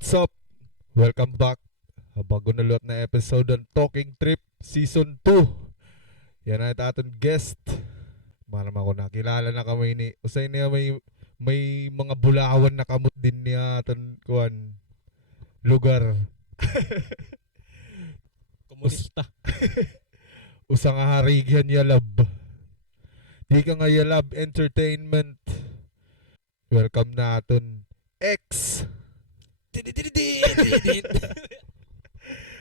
What's up? Welcome back. Bago na lot na episode ng Talking Trip Season 2. Yan ang ating guest. Maram ako nakilala na kami ni usay niya may mga bulawan na kamot din niya aton kuan lugar. Komunista. Usa nga harigyan niya lab. Di ka nga lab entertainment. Welcome naton X.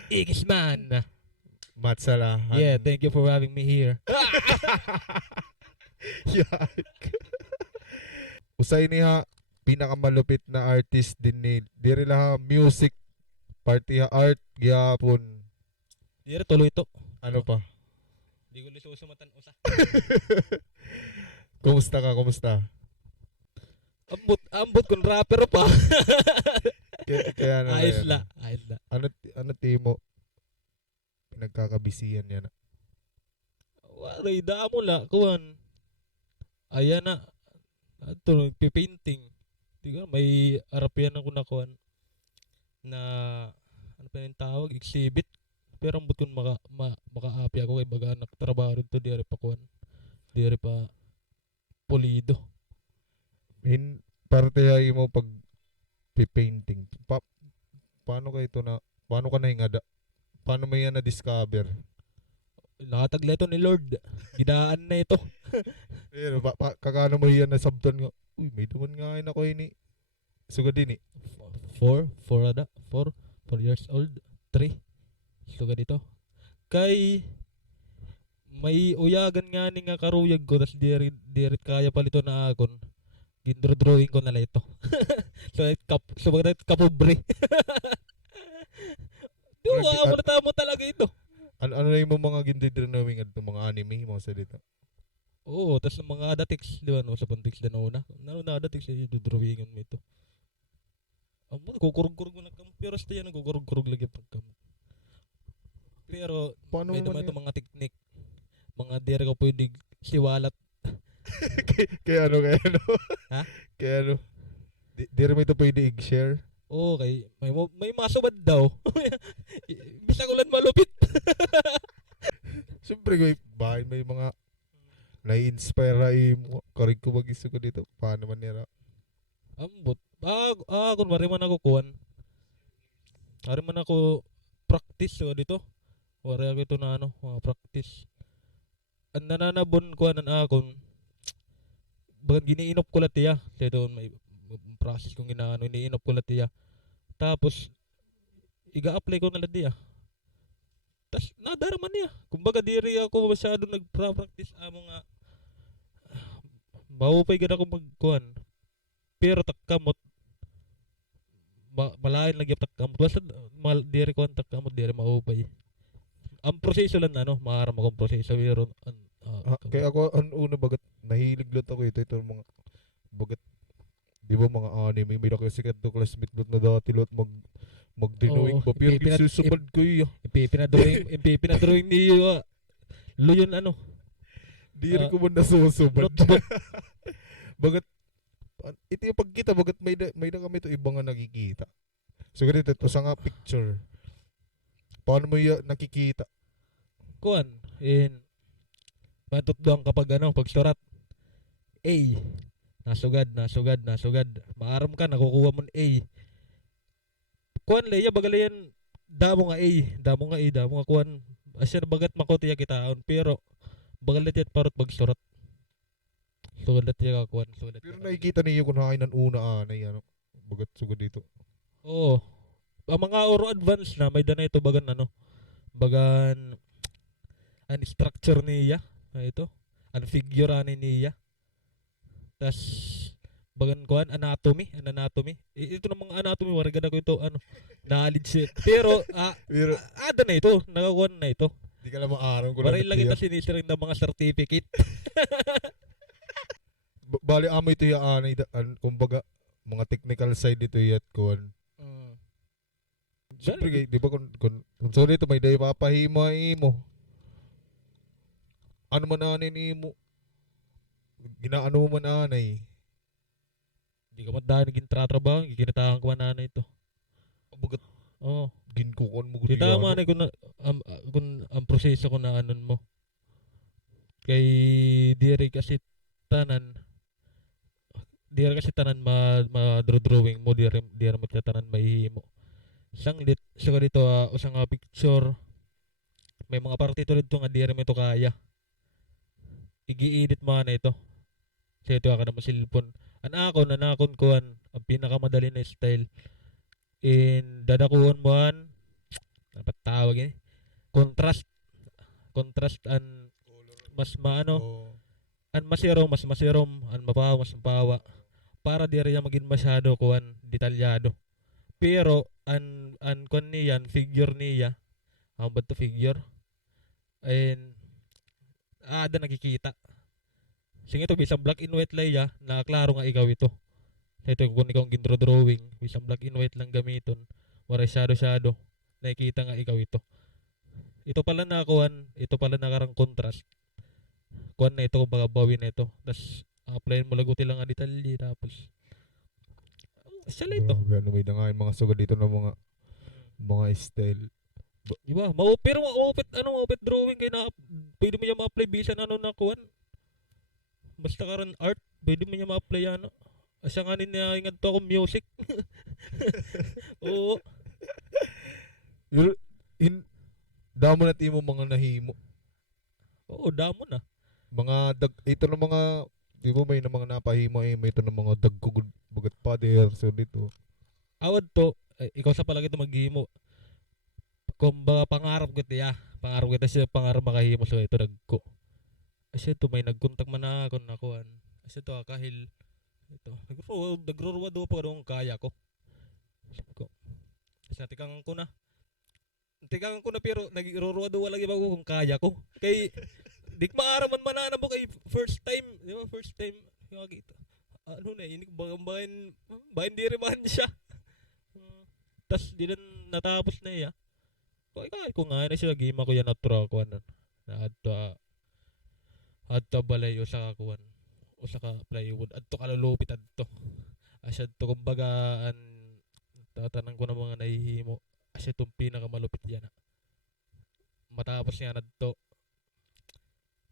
Igis man. Matsalahan. Yeah, thank you for having me here. Yak. Usay niya pinakamalupit na artist din ni diri la music party art gyapon. Dire tuloy ito. Ano pa? Di ko lisusumatan usa. Kumusta ka? Kumusta? Ambot kun rapper pa. Kaya na Ayos yan. la. Ano timo? Pinagkakabisiyan yan. Waray damo la kuan. Ayan na. Ato pipainting. Di ko may arapian ako na kuan na ano pa yung tawag exhibit. Pero ambot kun makaapi ako kay baga nagtrabaho rito dire pa kuan. Dire pa pulido. Parte ay mo pag painting. Paano ka ito na paano ka nahingada? Paano mo yan na-discover? Nakatagla ito ni Lord. Ginaan na ito. Pero kakano mo yan na sabton nga. Uy, may duman nga kayo na ko ini. Sugad din eh. 4 years old. 3. Sugad dito. Kay may uyagan nga ni nga karuyag ko tas dirit kaya palito na akon. Gindro-drawing ko na lang ito. so bagay kapobre. Duwa mo na tamo talaga ito. Ano na yung mga gindidrenawing at mga anime, mga salita? Oo, tas ng mga adatics, di ba no, sa pantix na una. Na adatics ay drawingan mo ito. Amo kukurog-kurog mo na kam, pero sa yan kukurog-kurog lagi pagkam. Pero Paano may mo naman man itong mga teknik. Mga dire ko pwede siwalat. kaya ano? Ha? Kaya ano? Di rin mo ito pwede i-share? Okay, may masubad daw. Bisa ko lang malupit. Siyempre, may mga na-inspire ay karig ko mag-iso ko dito. Paano man nila? Ambot. Kung man ako kuhan. Wari man ako practice so dito. Wari ako ito na mga practice. Ang nananabon kuhan ng akon. Bagan giniinop ko lang tiya. Dito may process kong iniinop ko lang tiya. Tapos, iga-apply ko na lang tiya. Tas, nadarman niya. Kumbaga, diri ako masyado nag-practice amo nga. Maupay gana ako magkuhan. Pero takkamot. Malain lagi takkamot. Basta, diri ko ang takkamot, diri maupay. Ang proseso lang maharam akong proseso. Pero, Kaya ako, una bagat, nahilig lot ako ito mga, bagat, di ba mga anime, may nakasikat na classmate lot na dati lot mag-drawing pa, pero susubad ko iya. Pinadrawing ni Luyon Di rin ko man nasusubad. Bagat, ito yung pagkita, bagat may na kami ito ibang nga nakikita. So ganito, ito sa nga picture. Paano mo yung nakikita? Kuan, matutduang kapag pagsurat. A. Nasugad. Maaram ka, nakukuha mo A. Kuan leya, bagalayan, damo nga kuan. Asya bagat makotiya kitaon, pero bagalat yat parot pagsurat. Sugat ya ka kuan. Pero nakikita niyo kung nakain ng una anay, bagat sugad dito. Oo. Ang mga oro advance na, may dana ito bagan an structure niya. Ito. An figure niya. Tas bagan kuan anatomy. Ito ng mga anatomy warga na ko ito knowledge. Pero ada na ito, nakakuan na ito. Di ka lang maaram ko Maray lang ito sinisiring ng mga certificate. Bali amo ito yung anay, kumbaga mga technical side ito yat kuan. Siyempre, di ba kung sorry ito may day papahimo mo. Ano man anay ni mo? Ginaano mo man anay? Di ka man dahil naging tratrabaho, giginatahan ko man na ito. Bagat Oo. ginkukon mo Di gudi tama ano. na kung ang proseso ko na anon mo. Kay diri kasi tanan drawing mo diri mo tanan mahihimo. Sanglit so dito usang nga picture may mga parte to dito nga diri mo to kaya. Igi-edit mo na ito. Sa ito ka na mo cellphone. Anakon kuan ang pinakamadali na style in dadakuhon mo dapat tawag contrast and mas maano Oh. an masirom an mapawa mas mapawa para di rin maging masyado kuan detalyado pero an kuan niyan figure niya ang ba to figure and ada nakikita sing ito bisang black and white lay na klaro nga ikaw ito ito kung ikaw ang drawing bisang black and white lang gamiton wala shadow nakikita nga ikaw ito pala na karang contrast kuan na ito kumbaga bawin na ito tas applyin mo laguti lang nga detalye tapos sala ito Grabe, ano may na nga yung mga sugad dito ng mga style. diba pero maupit drawing kay na pwede mo niya ma-apply bisan ano na kuan basta karon art pwede mo niya ma-apply ano asa nga niya ingad to ako music oo Damo na timo mga nahimo. oo damo na Mga ito ng mga di ba may na mga napahimo may ito ng mga dagkugod bagat pader so dito. awad to ikaw sa palagi to maghimo kumbaga pangarap kita siya pangarap makahimo so ito nagko asya to may nagkontak man na ako na kuan asya to kahil ito nagruruwa do pa kung kaya ko sabi ko asya tikang ko na pero nagruruwa do lagi ba ko kung kaya ko kay dik maaraman man na mo kay first time di ba first time kita ano na ini bayan di rin man siya tas di na natapos na iya ko nga na siya game ako yan at kuan na adto balay o sa kuan o sa plywood adto kalulupit adto asya to kumbaga an tatanang ko ng mga nahihimo asya itong pinakamalupit yan matapos nga adto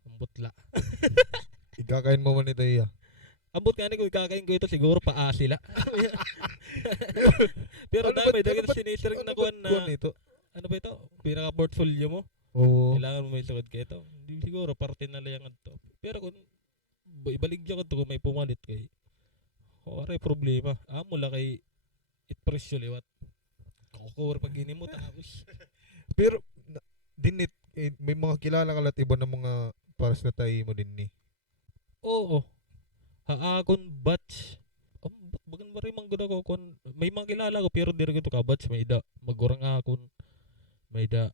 ang butla Ikakain mo man ito iya. ambot nga ni ko ikakain ko ito siguro paa sila pero Ano dami ba- dahil ano ba- sinisiring na Ano kuan ba kuwan na ito? ano ba ito pinaka portfolio mo Oo. kailangan mo may sugod ka ito hindi siguro parte na lang to pero kung ibaligya ko to kung may pumalit kay aray problema mula kay itpresyo liwat kukuwar pag gini mo tapos Pero dinit may mga kilala ka lat iba ng mga pares na tayo mo din ni. oo haakon batch bagan ba rin manggod ako kung may mga kilala ko pero diri ko to ka batch may da magurang akon may da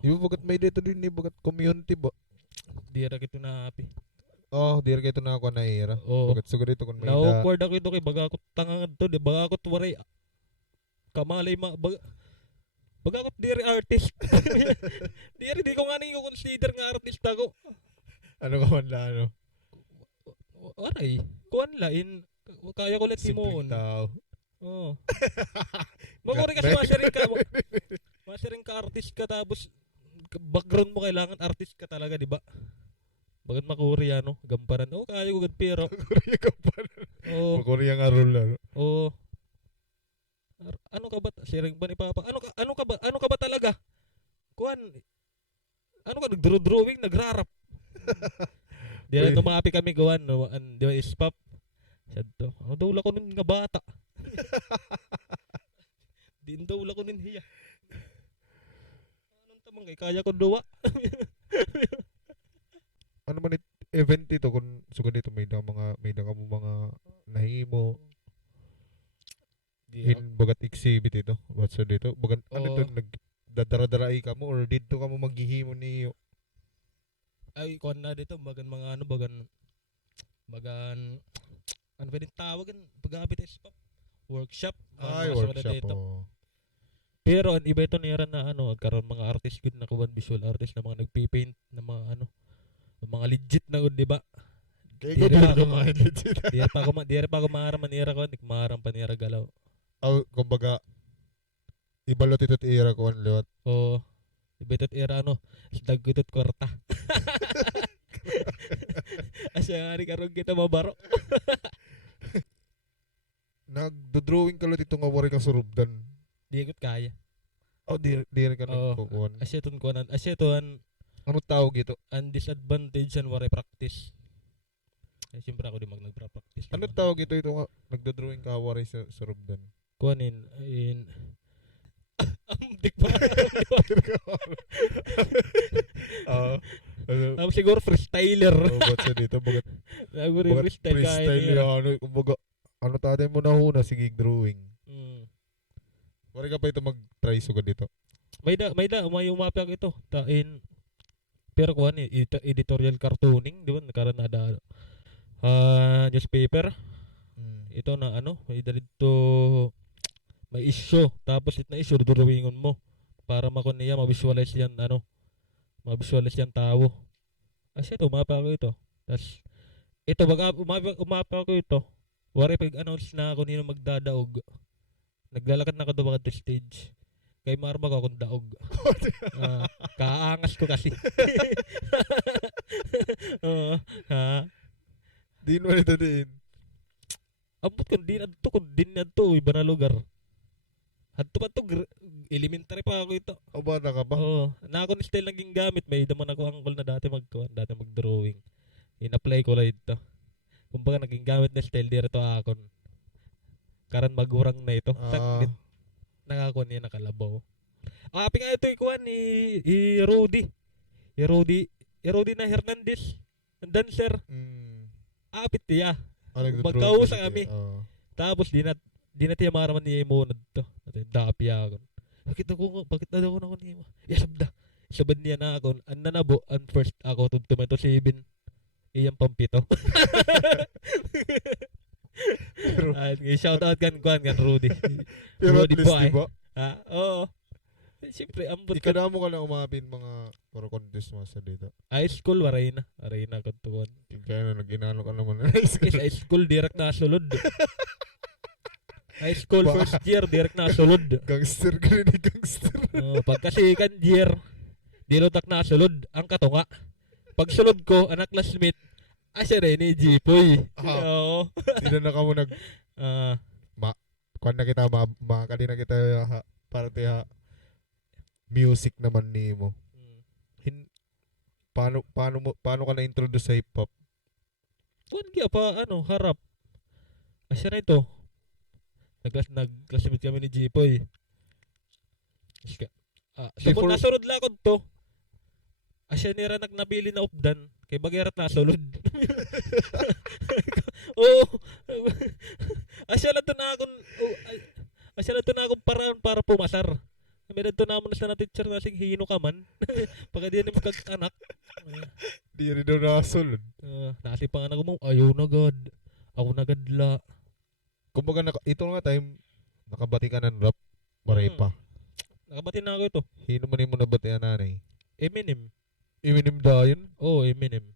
Iba bagat may dito din ni bagat community ba? dira kito na happy Oh, dire kay ito na ako na era. oo Bagat sugod dito kung may da. na-awkward ako ito kay baga ako tangangad to di baga ako waray kamalay baga ako diri artist diri di ko nga nang consider nga artist ako Ano ka man la ano? waray kuan lain kaya ko let Simpleng himoon tao. oo maguri kasi masiring ka artist ka tapos background mo kailangan artist ka talaga di ba bagat makuri ano gamparan kaya ko gud pero Korea ka pa. oo Korea nga role ano. oo ano ka ba sharing ba ni papa ano ka ba talaga kuan ano ka nagdrawing nagrarap di na Uy. tumapi kami gawan no di ba is pop sad to ano daw la ko nun nga bata din daw la ko nun hiya anong tamang kay kaya ko duwa Ano man event ito kung sugod dito may da ka mo mga nahimo di in bagat exhibit ito. What's so dito? Bagat ano Oo. ito nagdadara-darai ka mo or dito ka mo maghihimo niyo. ay kuan na dito bagan ano pwedeng tawagan pag-abit is pop workshop Ay, mga suwala workshop. dito. Oh. Pero ang iba ito nira na karon mga artist good na kuwan visual artist na mga nagpi-paint na mga mga legit na good, di ba? Kaya Di ko rin din ako mga legit. Di pa ako maaram manira ko, ndik maaram pa nira galaw. Oh, kumbaga Ibalot ito tira ko ang lot. O ibetot era ano, daggutot kwarta. Asya nga karon kita mabaro. Nagdo-drawing ka lot ito nga wari ka surubdan. Di ko kaya. Oh, di ka Oo. nagkukuhan. Asya ton kuan, asya ton Ano tawag ito? ang disadvantage and wari practice. Ay, siyempre ako di nagpa-practice. Ano naman. tawag ito ito nga nagdo-drawing ka wari sa surubdan? Kuanin in amdik pa. Ah, ano? Siguro freestyler. Ba't sa dito? Bagat Siguro freestyle kaya freestyle nila. yan. Kumbaga, ano tatay mo na huna? Sige, drawing. Mm. Wari ka pa ito mag-try sugad dito. May umapyak ito. Pero kuan editorial cartooning, di ba? Nakaroon na da newspaper. Ito na ano, may dito may issue. Tapos it na issue drawingon mo para makon niya ma-visualize yan ano, ma-visualize yan tao. Kasi ito umapa ko ito. Tas ito baga umapa ko ito. Wari pag announce na ako nino magdadaog. Naglalakad na ako do sa stage. Kay marma ko akong daog. Kaangas ko kasi. Oo. Di mo ito din. Ambot kung din na to, iba na lugar. Hadto pa to, elementary pa ako ito. O bata ka pa? Oo. Na ako ni style naging gamit, may daman ako angkol na dati mag-drawing. In-apply ko lang ito. Kumbaga naging gamit na style dito akon. Karan magurang na ito. Saglit. Nakakuha niya nakalabaw. Api nga ito ikuan ni Rudy. Rudy na Hernandez. Ang dancer. Apit niya. Magkausa kami. Tapos di na tiya maraman niya imunod to. Dapi ako. Bakit na daw ako niya? Sabad niya na ako. Ang nanabo, ang first ako tumato 7. Iyang pampito. Shout out kan Rudy. Pero at Rudy least, boy. diba? Oo. Siyempre, ambot ka. Ikadamo ka na umapin mga para contest mo sa dito. High school, waray na ko tuwan. Kaya na nag-inano ka naman na high school. High school, direct na sulod. High school, first year, direct na sulod. Gangster ka rin eh, gangster. Pagka second year, dirotak na sulod. Ang katunga. Pag sulod ko, anak classmate, asya rin ni Jipoy. Oo. Hindi na ka mo nag... Kuan na kita, makakali na kita parte music naman ni mo. Paano ka na-introduce sa hip-hop? Kuan kaya pa, harap. Asya na ito. Nag-classmate kami ni Jipoy. Sabon nasunod lang ako to. Asya nira nagnabili na updan. Kay bagirat nasulod. Oo. Asya na to na akong paraan para pumasar. May na to na na teacher na sing hino ka man. Pagka di na magkag-anak. Di rin daw nasulod. Nasi pa nga mo, ayaw na god. Ako na gadla. Kumbaga, ito nga time, nakabati ka ng rap, maray pa. Nakabati na ako ito. Hino man mo nabati na nanay? Eminem. Eminem dayon? Oo, Eminem.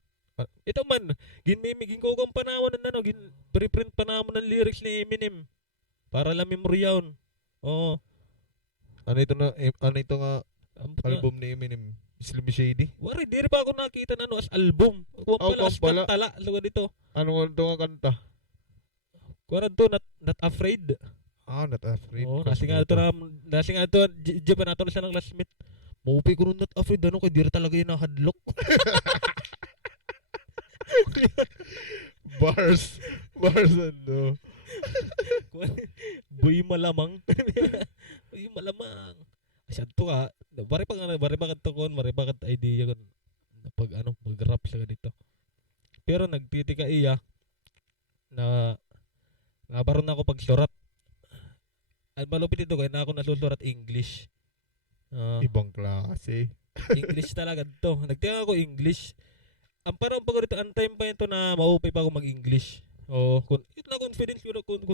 Ito man, ginmimigin ko kung panahon ng preprint pa naman ng lyrics ni Eminem. Para lang memoryaon. Oo. Ano ito nga album ni Eminem? Slim Shady? Wari, di rin pa ako nakita na as album. Kung pala, kantala. Lugar dito. Ano ito nga kanta? Kung to, not afraid. Not afraid. Oo, nasi nga ito, Japan nato na siya ng classmate. Maupi ko nun not afraid, kaya di rin talaga yung nakadlock. Bars ano? Boy malamang. Boy malamang. Asyan to ka. Bari pa kadto kon, bari pa kad idea kon. Pag mag-rap sila dito. Pero nagtitika iya na baron ako pagsurat. At malupit ito kaya na ako nasusurat English. Ibang klase. English talaga to. Nagtinga ako English. Ang parang pag dito, ang time pa ito na maupay pa ako mag-English. Ito na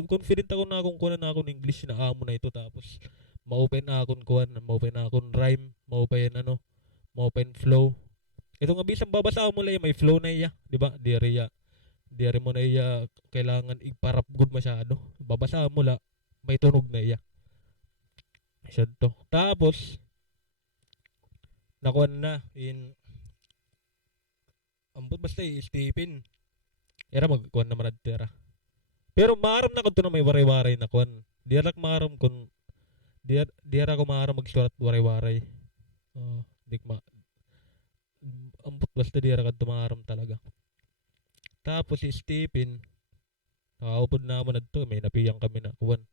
confident ako na kung kuha na ako ng English na amo na ito. Tapos, maupay na akong rhyme, maupay flow. Ito nga bisang babasa mo lang may flow na iya. Diba? Diari mo na iya, kailangan iparap good masyado. Babasa mo lang, may tunog na iya. Siya to. Tapos, nakuha na in ambot basta Stephen. Era magkuhan naman at tira. Pero maaram na ko to na may waray-waray na kuhan. Diyarak maaram kun diyara ko maaram magsurat waray-waray. Dik ma ambot basta diyara ka maaram talaga. Tapos si Stephen, nakaupod na mo na to, may napiyang kami na kuhan.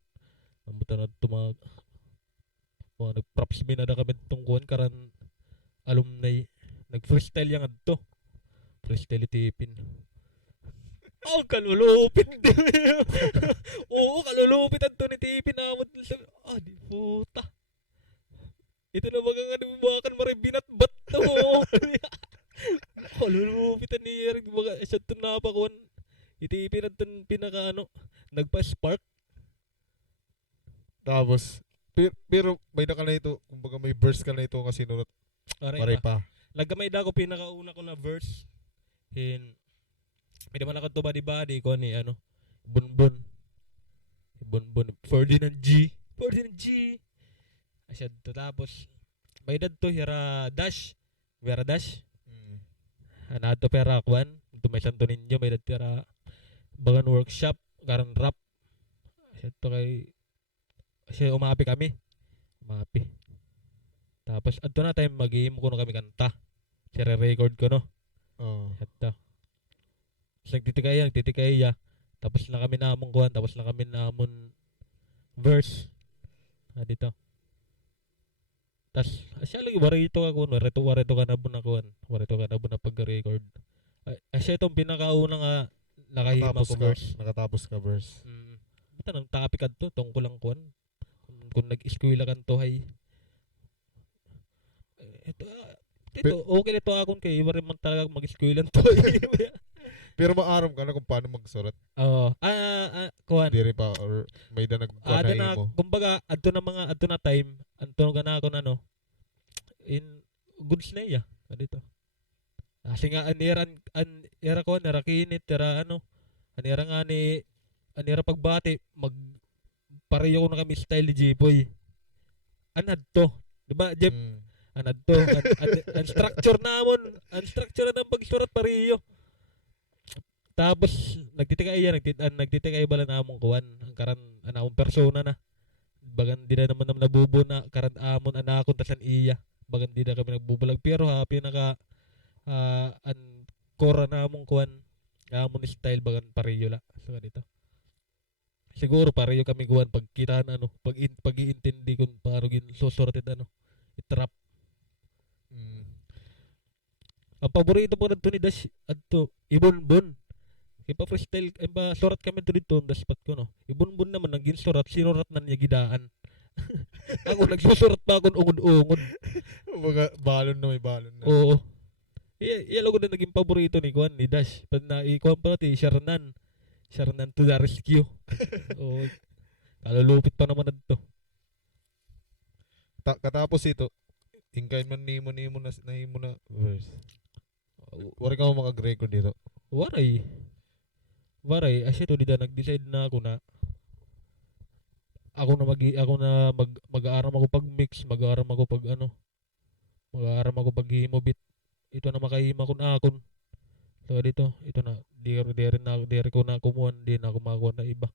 Ambot na to mga nag-props mi na kami itong kuhan karan alumni. Nag-freestyle yung adto. Freestyle tipin. Oh, kalulupit din. Oo, kalulupit adto ni tipin. Amot sa... di puta. Ito na bagang ano, bakan maray binatbat to. Kalulupit ni Eric. Baga, siya ito napakuan. Itipin at pinaka ano, nagpa-spark. Tapos, pero may na ka na ito, kumbaga may verse ka na ito kasi nunot. Maray pa. Nagkamay da ko pinakauna ko na verse. May naman ako to body ko ni ano, Bunbun. Ferdinand G. Asya to tapos, may dad to hira Dash. Vera Dash. Ano to pera kwan. Ito may santo ninyo, may dad tira bagan workshop, karan rap. Asya to kay, asya umapi kami. Tapos, ato na time mag-game ko na kami kanta. Sire-record ko no. Ito. Nagtitikay ya. Tapos na kami namon kuhan, tapos na kami namon verse. Dito. Tas asya lagi warito ka kuhan, warito ka na buna kuhan. Warito ka na buna pag-record. Asya itong pinakauna nga nakahima ko verse. Nakatapos ka verse. Ito nang topic adto tungkol lang kuhan. Kung nag-eskwela kan to hay. Ito okay na to akon kay iba rin man talaga mag-eskwela to. Pero maaram ka na kung paano magsurat. Oo. Kuhan. Diri pa or may da nagkuhan na mo. Kumbaga, adto na time, adto na ako na no. In goods na iya. Dito. Kasi nga era ko na rakinit, era ano. Anira pagbati pareho ko na kami style ni J-Boy. Anad to. 'Di ba, Jeff? Anad to. Ang structure namon, ang structure na ng pagsurat pareho. Tapos nagtitikay bala na among kuwan ang karan anamong persona na. Bagan di na naman nabubo na karan amon anakon tasan iya. Bagan di na kami nagbubulag pero happy naka an core na among kuwan amon style bagan pareho la. So dito. Siguro pareho kami kuwan pagkitaan ano, pag-iintindi kung paano gin susurat ano, itrap. Ang paborito po nito ni Dash adto Ibonbon. Ipa freestyle, ipa surat kami dito on the spot ko no. Ibonbon naman naging surat, sinurat na niya gidaan. Ako nagsusurat pa akong ungod-ungod. Mga balon na may balon na. Oo. Iyalo ko na naging paborito ni Juan, ni Dash. Pag na-ikuan pa natin, Shernan to the rescue. Oo. Kalulupit pa naman na to. Katapos ito, ingkay man nimo na verse. Wari ka mo makag-record dito. Waray, asya to dida nag-decide na ako na mag-aaram ako pag mix, mag-aaram ako pag himo beat. Ito na makahima ko na akon. So dito, ito na diri ko na kumuhan, di na ako makakuha na iba.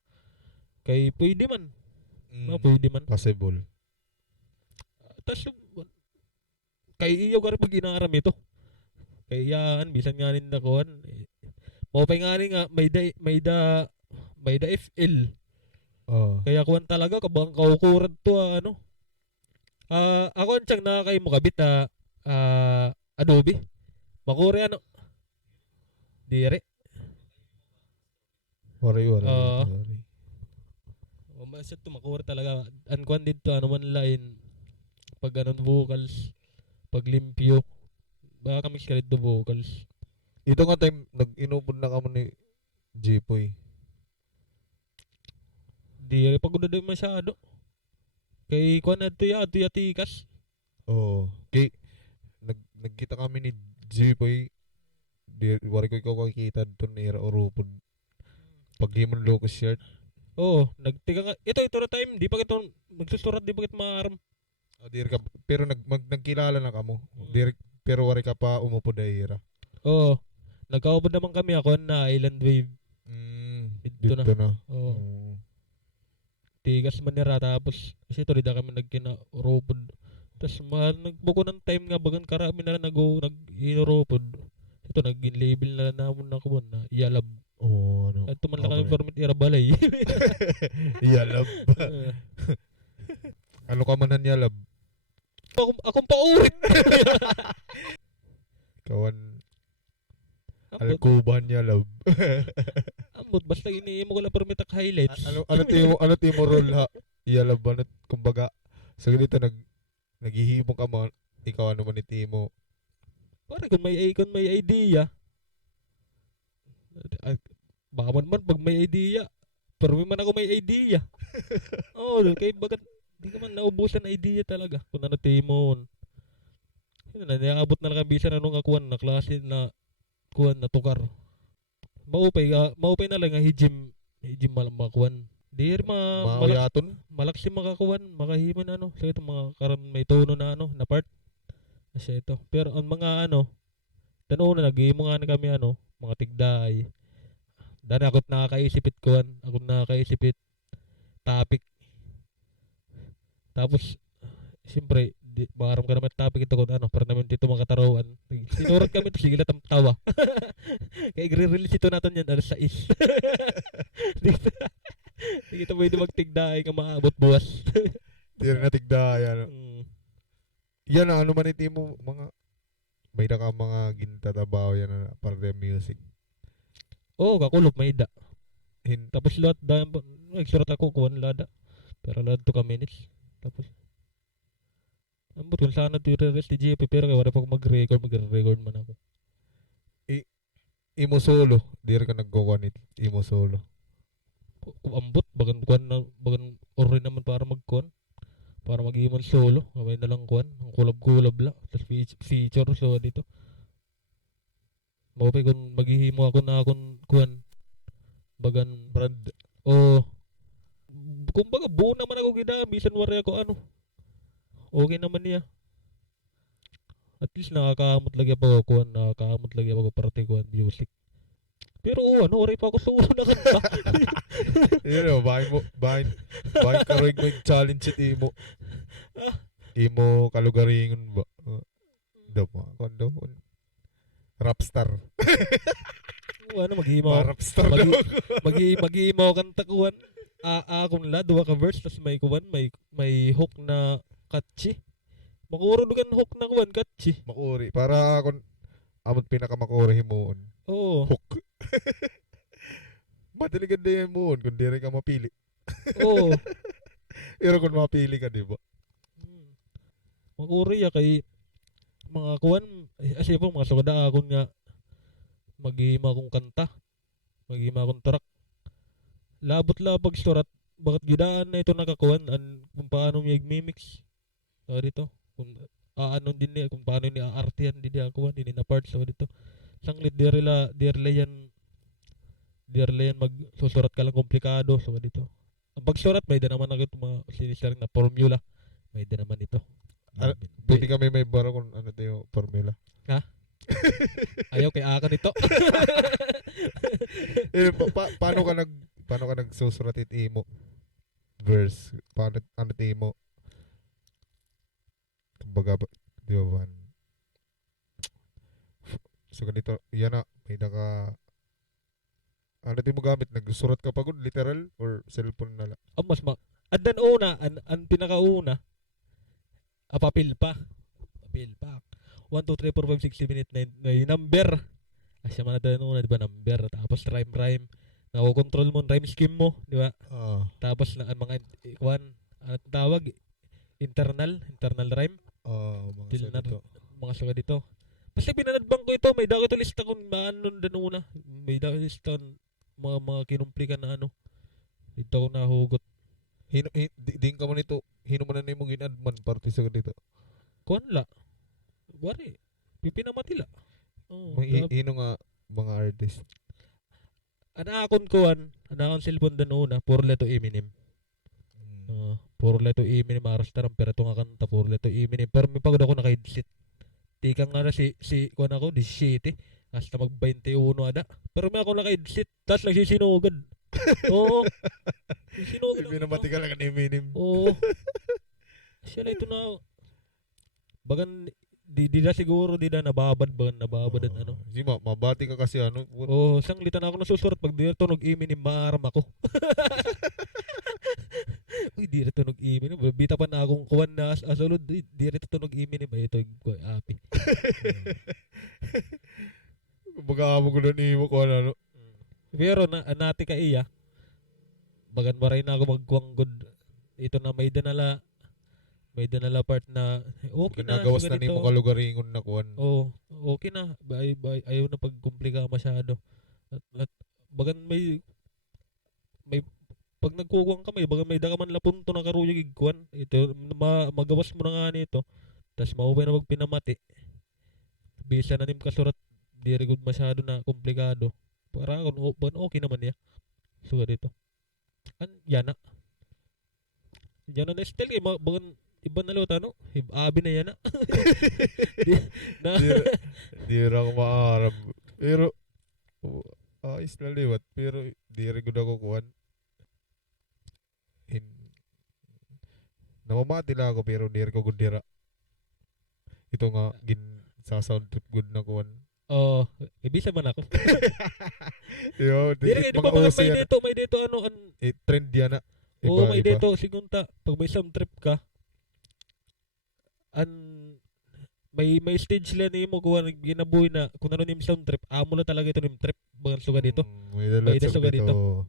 Kay pwede man. Pwede man. Possible. Tas kay iyo ka rin pag inaaram ito. Kaya yan, bisan nga rin nakuhan. Mapay nga rin nga, may da FL. Kaya kuhan talaga, kabang kaukuran to, ano. Ako ang tiyang nakakay mo kabit na Adobe. Makuri ano. Dire. Wari. Masya to, makuri talaga. Kuhan dito, ano man line. Pag anon vocals. Pag limpyo. Baka kami skalit do vocals. Ito nga time, nag-inupod na kamo ni J-Boy. Di pag udah masyado. Kay kuan adto ya tikas. Oo. Kay nagkita kami ni J-Boy. Wari ko ikaw kakita doon ni Orupod. Pag himon locus shirt. Oo, nagtiga nga. Ito na time, di pa kita magsusurat, di pa kita maaram. Diri ka, pero nagkilala na kamo. Mm. Pero wari ka pa umupo dahira. Oo. Nagkaupod naman kami ako na Island Wave. Dito na. Dito na. Oo. Mm. Tigas Manira tapos kasi tuloy na kami nagkina-robod. Tapos nagbuko ng time nga bagan karami na lang nag-inorobod. Ito nag-label na lang namon na kuwan na Yalab. Oo, ano. At tuman lang Okay. kami permit irabalay. Yalab. Ano ka man han yalab? Akong paurit. Kawan Ambot, alkuban yalab. ambot basta iniimo ko lang permit ak highlights. Ano timo role ha? Yalab ano kumbaga sa ganito naghihimo ka man ikaw ano man itimo. Pare kung may idea. Baka man pag may idea. Pero man ako may idea. Oo, kay bagat di ka man naubusan na idea talaga. Kung ano timon. Yun na, naabot na lang ang bisa na nung akuan na klase na kuan na tukar. Maupay na lang nga hijim makuan. Di rin Mauyaton? malaksi makakuan, makahiman ano. So ito mga karam may tono na ano, na part. Kasi ito. Pero ang mga ano, tanong na nag-iimo nga na kami ano, mga tigday. Dahil ako't nakakaisipit kuan, ako't nakakaisipit topic. Tapos, siyempre, makaram ka naman topic ito kung ano, para naman dito mga katarawan. Sinurot kami ito, sige lang tawa. Kaya i-release ito natin yan, alas 6. Dito, dito pwede magtigday nga maabot buwas. Di rin natigdaya. Yan ang ano man itimo mga may na ka mga gintatabaw yan na para the music. Oo, kakulop, may da. Hin Tapos lahat, dahil nagsurat ako kuhan lada. Pero lahat 2 minutes. Tapos, ambot kung saan natin i-release ni JP, pero kaya wala pa ako magre-record man ako. imo solo, di rin ka nagkukuanit. Imo solo. Kung ambot, bagan ori naman para magkuhan. Para mag-iman solo, kamay na lang kuhan. Ang kulab-kulab la. Tapos feature so dito. Mapay kung maghihimo ako na akong kuhan. Bagan, Brand. o kumbaga buo naman ako gida, bisan wari ako ano. Okay naman niya. At least nakakaamot lagi ako kuhan, nakakaamot lagi ako parte kuhan music. Pero ano, oray pa ako sa ulo na kanta. Yun o, bahin karoig mo yung challenge it imo. Imo kalugaringon ba? Daw mo, kondo. Rapstar. Ano, maghihimo Mga ako. rapstar daw. Maghihimo ako kanta kuhan. Akong la, duwa ka verse, tapos may kuhan, may hook na catchy. Makuro dugan hook na kuhan, catchy. Makuri. Para kung amot pinakamakuri himuon. Oo. Hook. Matiligan din himuon kung di rin ka mapili. Oo. Pero kung mapili ka, di ba? Makuro ya kay mga kuhan, kasi po mga sugada akong nga maghihima akong kanta. Maghihima akong track. Labot-labag surat. Bakit gidaan na ito nakakuhan kung paano niya i-mimix. So dito. Kung ano din niya, kung paano niya aartihan din niya kuhan, din na parts. So dito. Sanglit, dirla yan magsusurat ka lang komplikado. So dito. Ang pagsurat, may da naman ako ito mga sinisaring na formula. May da naman ito. Pwede kami may baro kung ano tayo formula. Ayaw kay Aka nito. Paano ka nagsusurat it imo? Verse. Ano timo? Kumbaga, di ba man? So ganito, yan na, may naka, ano timo gamit? Nagsusurat ka pagod, literal? Or cellphone na lang? Andan una, ang pinakauna, papel pa. 1, 2, 3, 4, 5, 6, 7, 8, 9, may number. Asya man natin una, di ba, number. Tapos rhyme. Nakokontrol mo, rhyme scheme mo, di ba? Tapos ang mga, ano tawag? Internal rhyme. Mga Til sa na dito. mga suga dito. Basta pinanadbang ko ito, may daw ito lista kung maano dan una. May daw lista mga kinumplikan na ano. Dito ko nahugot. Din ka mo nito, hino mo na nimo ginadman parte sa dito. Kuan la. Wari. Pipinamatila. Oh, Hino nga mga artist. ana akon kuan, ana akon cellphone dan una, purle to Eminem. Puro leto iminim arastaran pero ito nga kanta puro leto iminim. Pero may pagod ako naka-headset. Tikang nga na si kuan ako, 17. Hasta mag-21 ada. Pero may ako naka-headset. Tapos nagsisinugad. Oo. Nagsisinugad Hindi na ka lang ni minim. Oo. Siya na ito na. Bagan, di na siguro, di na nababad. Bagan nababad at ano. Di mabati ka kasi ano. Oo, sanglitan ako nasusurat. Pag di ito nag-iminim, maaram ako. Uy, di rin tunog iminim. Bita pa na akong kuwan na asulod. Di rin tunog iminim. Ay, ito yung api. Mag-aamo ko doon mo ko ano. Pero nati ka iya. Bagan maray na ako magkuanggod. Ito na may danala. May danala part na okay na. Nagawas na ni mo kalugaringon na kuwan. Oo, okay na. Ayaw na pagkumplika masyado. At bagan may pag nagkukuhan ka bagan may dakaman lapunto na karuyog igkuhan. Ito magawas mo na nga nito. Tas mauwi na magpinamati. Bisa na nim kasurat di rin masyado na komplikado. Para okay naman ya. Suga dito. Yana. Yana na still bagan iba na lo tano. Abi na yana. Di ra ko maarap. Pero ayos na liwat. Pero di rin ko na kukuhan. Namamati lang ako pero di rin ko gundira. Ito nga sa sound trip good na kuhan. Oh, ibisa man ako. Yo, Di ba may dito ano trend yan na. Oo, may dito sigunta pag may sound trip ka. May stage lang nimo kuha ginabuhi na kung ano nim sound trip. Amo na talaga ito nim trip bagan suga dito. May suga dito.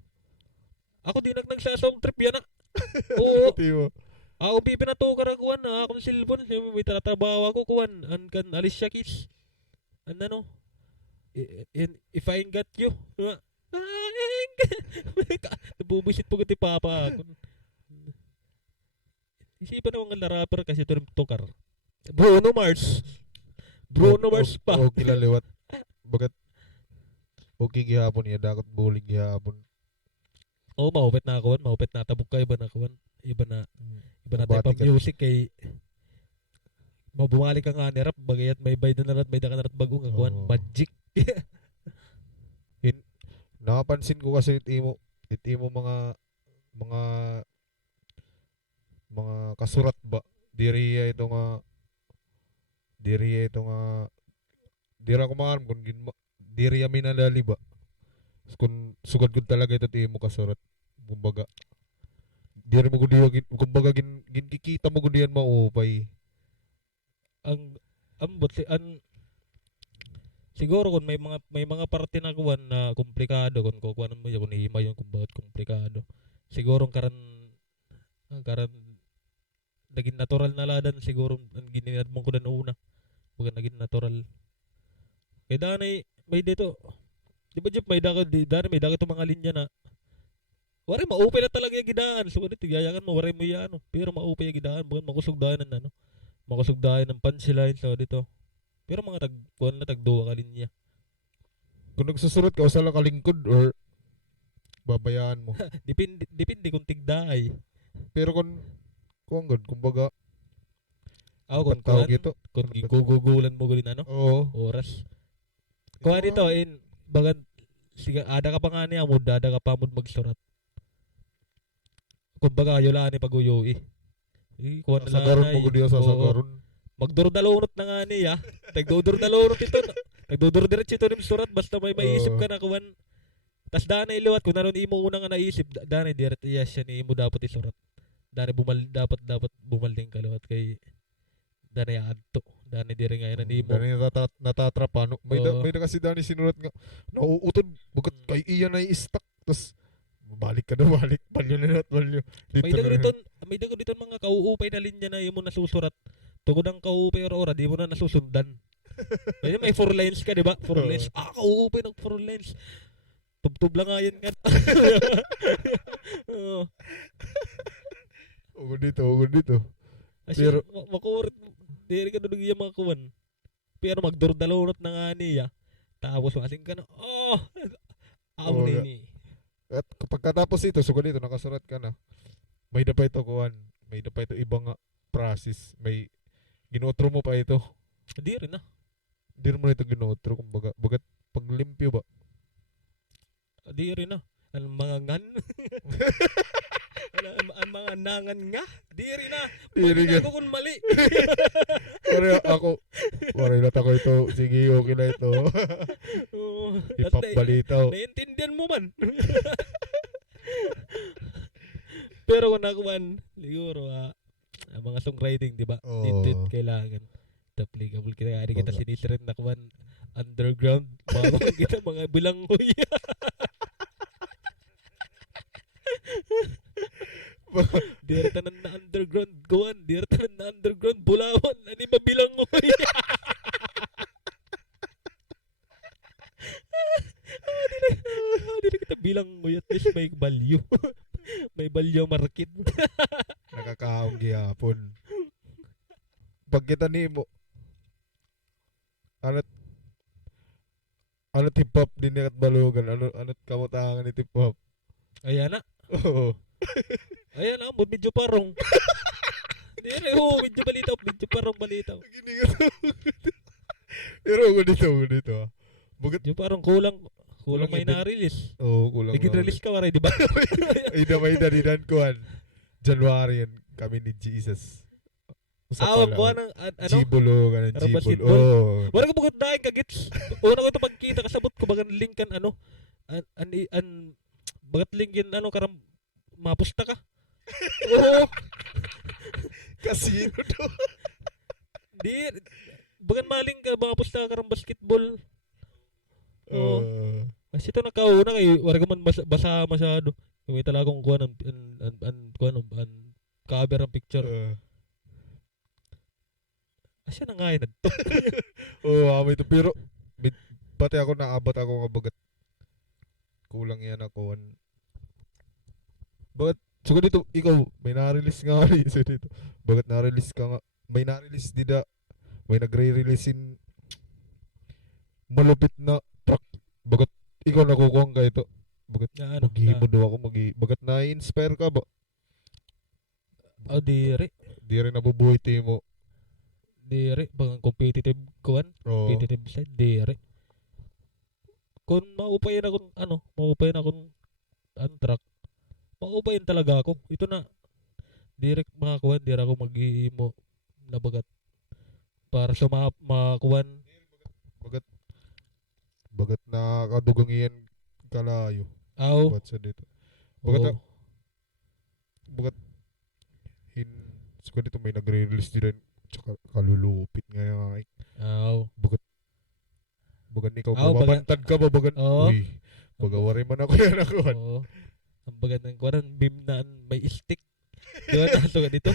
Ako di nagsa sound trip yan na. Oo. Ako pipinatukar ako na akong cellphone. May tratrabaho ako kuwan. Kan Alicia Keys. Ano? If I ain't got you. Nabubisit po kati papa ako. Isipan naman nga rapper kasi ito rin tukar. Bruno Mars pa. Okay lang liwat. Bagat okay gihapon niya. Dakot bulig gihapon. Oo, maupit na ako. Maupit na tabuk ka. Iba na type of music kay mabumalik ka nga ni rap bagayat may bayda na rat may daka na rat bagong agawan magic. Nakapansin ko kasi itimo mga kasurat ba diriya ito nga dira ko maaram kung diriya minadali ba kung sugad ko talaga ito timo kasurat kumbaga diri mo gudiyo kumbaga ginkikita mo gudiyan maupay ang siguro kung may mga parte na kuwan na komplikado kung kukuhanan mo kung ihima yun kung bakit komplikado siguro karan naging natural na ladan siguro ang gininad mo ko na una baga naging natural kaya danay may dito di ba Jeff may daka ito mga linya na wari maupay na talaga yung gidaan so ganito gayakan mo wari mo yan pero maupay yung gidaan baga makusugdahan ng punchline so dito pero mga tagduwa ka linya. Kung nagsusurot ka, usala ka lingkod or babayaan mo. Depende kung tigdaay. Pero kung kumbaga, kung tawag ito. Kung gugugulan mo gulin Oo. oras. Kung dito, bagan, siga, ada ka pa nga niya, ada ka pa magsurat. Kumbaga, yula ni pag-uyo kuha na sagaron mo gudiya sa sagaron. Magdurdalunot na nga niya. Nagdudurdalunot ito. Nagdudurdiretso ito ng surat. Basta may maisip ka na kuwan. Tas danay liwat. Kung naroon imo unang naisip. Danay direct yes siya ni imo dapat isurat. Danay dapat bumalding ka liwat. Kay danay adto. Danay dire nga yan. Danay natatrapa. No? May na kasi danay sinurat nga. Nauutod. Bagat kay iyan na i-stuck. Tas balik ka na balik. Balyo na at balyo. May dago dito mga kauupay na linya na imo nasusurat. Tugod ang kaupay or di mo na nasusundan. May 4 lines ka, di ba? 4 lines. Kaupay ng 4 lines. Tubtub lang nga yan nga. Ugod dito. Pero, makurit. Diri ka doon yung mga kuwan. Pero magdurdalunot na nga niya. Tapos masing ka na, amo na ini. At kapag katapos ito, sugod dito, nakasurat ka na. May na pa ito kuwan. may na pa ito ibang process. May ginotro mo pa ito. Di rin na. Hindi mo na ito ginotro. Kumbaga, bagat paglimpyo ba? Di rin na. Ang mga ngan. Ang mga nangan nga. Di rin na. Di rin Pwede nga. ako kung mali. Pero ako, waray ako ito. Sige, okay na ito. Oo. Hip-hop balitaw. Naiintindihan mo man. Pero kung nakuman, siguro, ang mga songwriting, di ba? Oo. Hindi kailangan. Applicable kita. Hindi kita Baga. sinisirin na kuman underground. Bago kita mga bilanghoy. Diretanan na underground kuman. Diretanan na underground bulawan. Ano ba bilanghoy? Hindi na kita bilanghoy. At least may value. May value market. Nakakaong gihapon. Pag kita ni mo, ano hip-hop din at balugan? Ano kamutangan ni hip-hop? Ayan na. Oo. Ayan na. Medyo parong. Medyo balitaw. Medyo parong balitaw. Pero ako dito. Bagat, Medyo parang kulang Kulang may edit. na-release. kulang Nag-release ka waray, di ba? Ay, may dalidan kuhan. January yan, kami ni Jesus. Awag ko ng ano? Jibulo, ganun, Para Jibulo. basketball? Oo. Wala ka bukod dahil kagits. Una ko ito pagkita, kasabot ko bagan linkan ano. Bagat linkin ano, karam mapusta ka. Oo. Casino to. Di, bagan maling ka, mapusta ka karam basketball. Oo. Kasi ito nakauna kay wala ka man basa masyado. Kung may talagang kuha ng cover ng picture. Asya na nga yun. May ito. Pero, pati ako naabot ako nga bagat. Kulang yan ako. Bagat, so dito, ikaw, may na-release nga rin. So dito, bagat na-release ka nga. May na-release dida. May nagre-release in malupit na track. Bagat, ikaw nakukuha ka ito. Bagat, Na ano? maghihimo daw ako. Bagat na-inspire ka ba? Diri. Di rin nabubuhay mo. Diri. Bagang competitive kuhan. Oo. Competitive side. Diri. Kung maupayin akong track, maupayin talaga ako. Ito na. Direct mga kuhan. Diri ako maghihimo na bagat. Para sa mga kuhan. Bagat na kadugang iyan kalayo. Aw. Bagat sa dito. Bagat, Oo. bagat, so dito may nagre-release din rin. Tsaka kalulupit nga yung Aw. bagat ikaw, Bagat- mababantad ka ba bagat? Oo. Uy, bagawari man ako yan ako. Oo. Ang bagat ng kuhan. Beam na may stick. Di ba nato ka dito?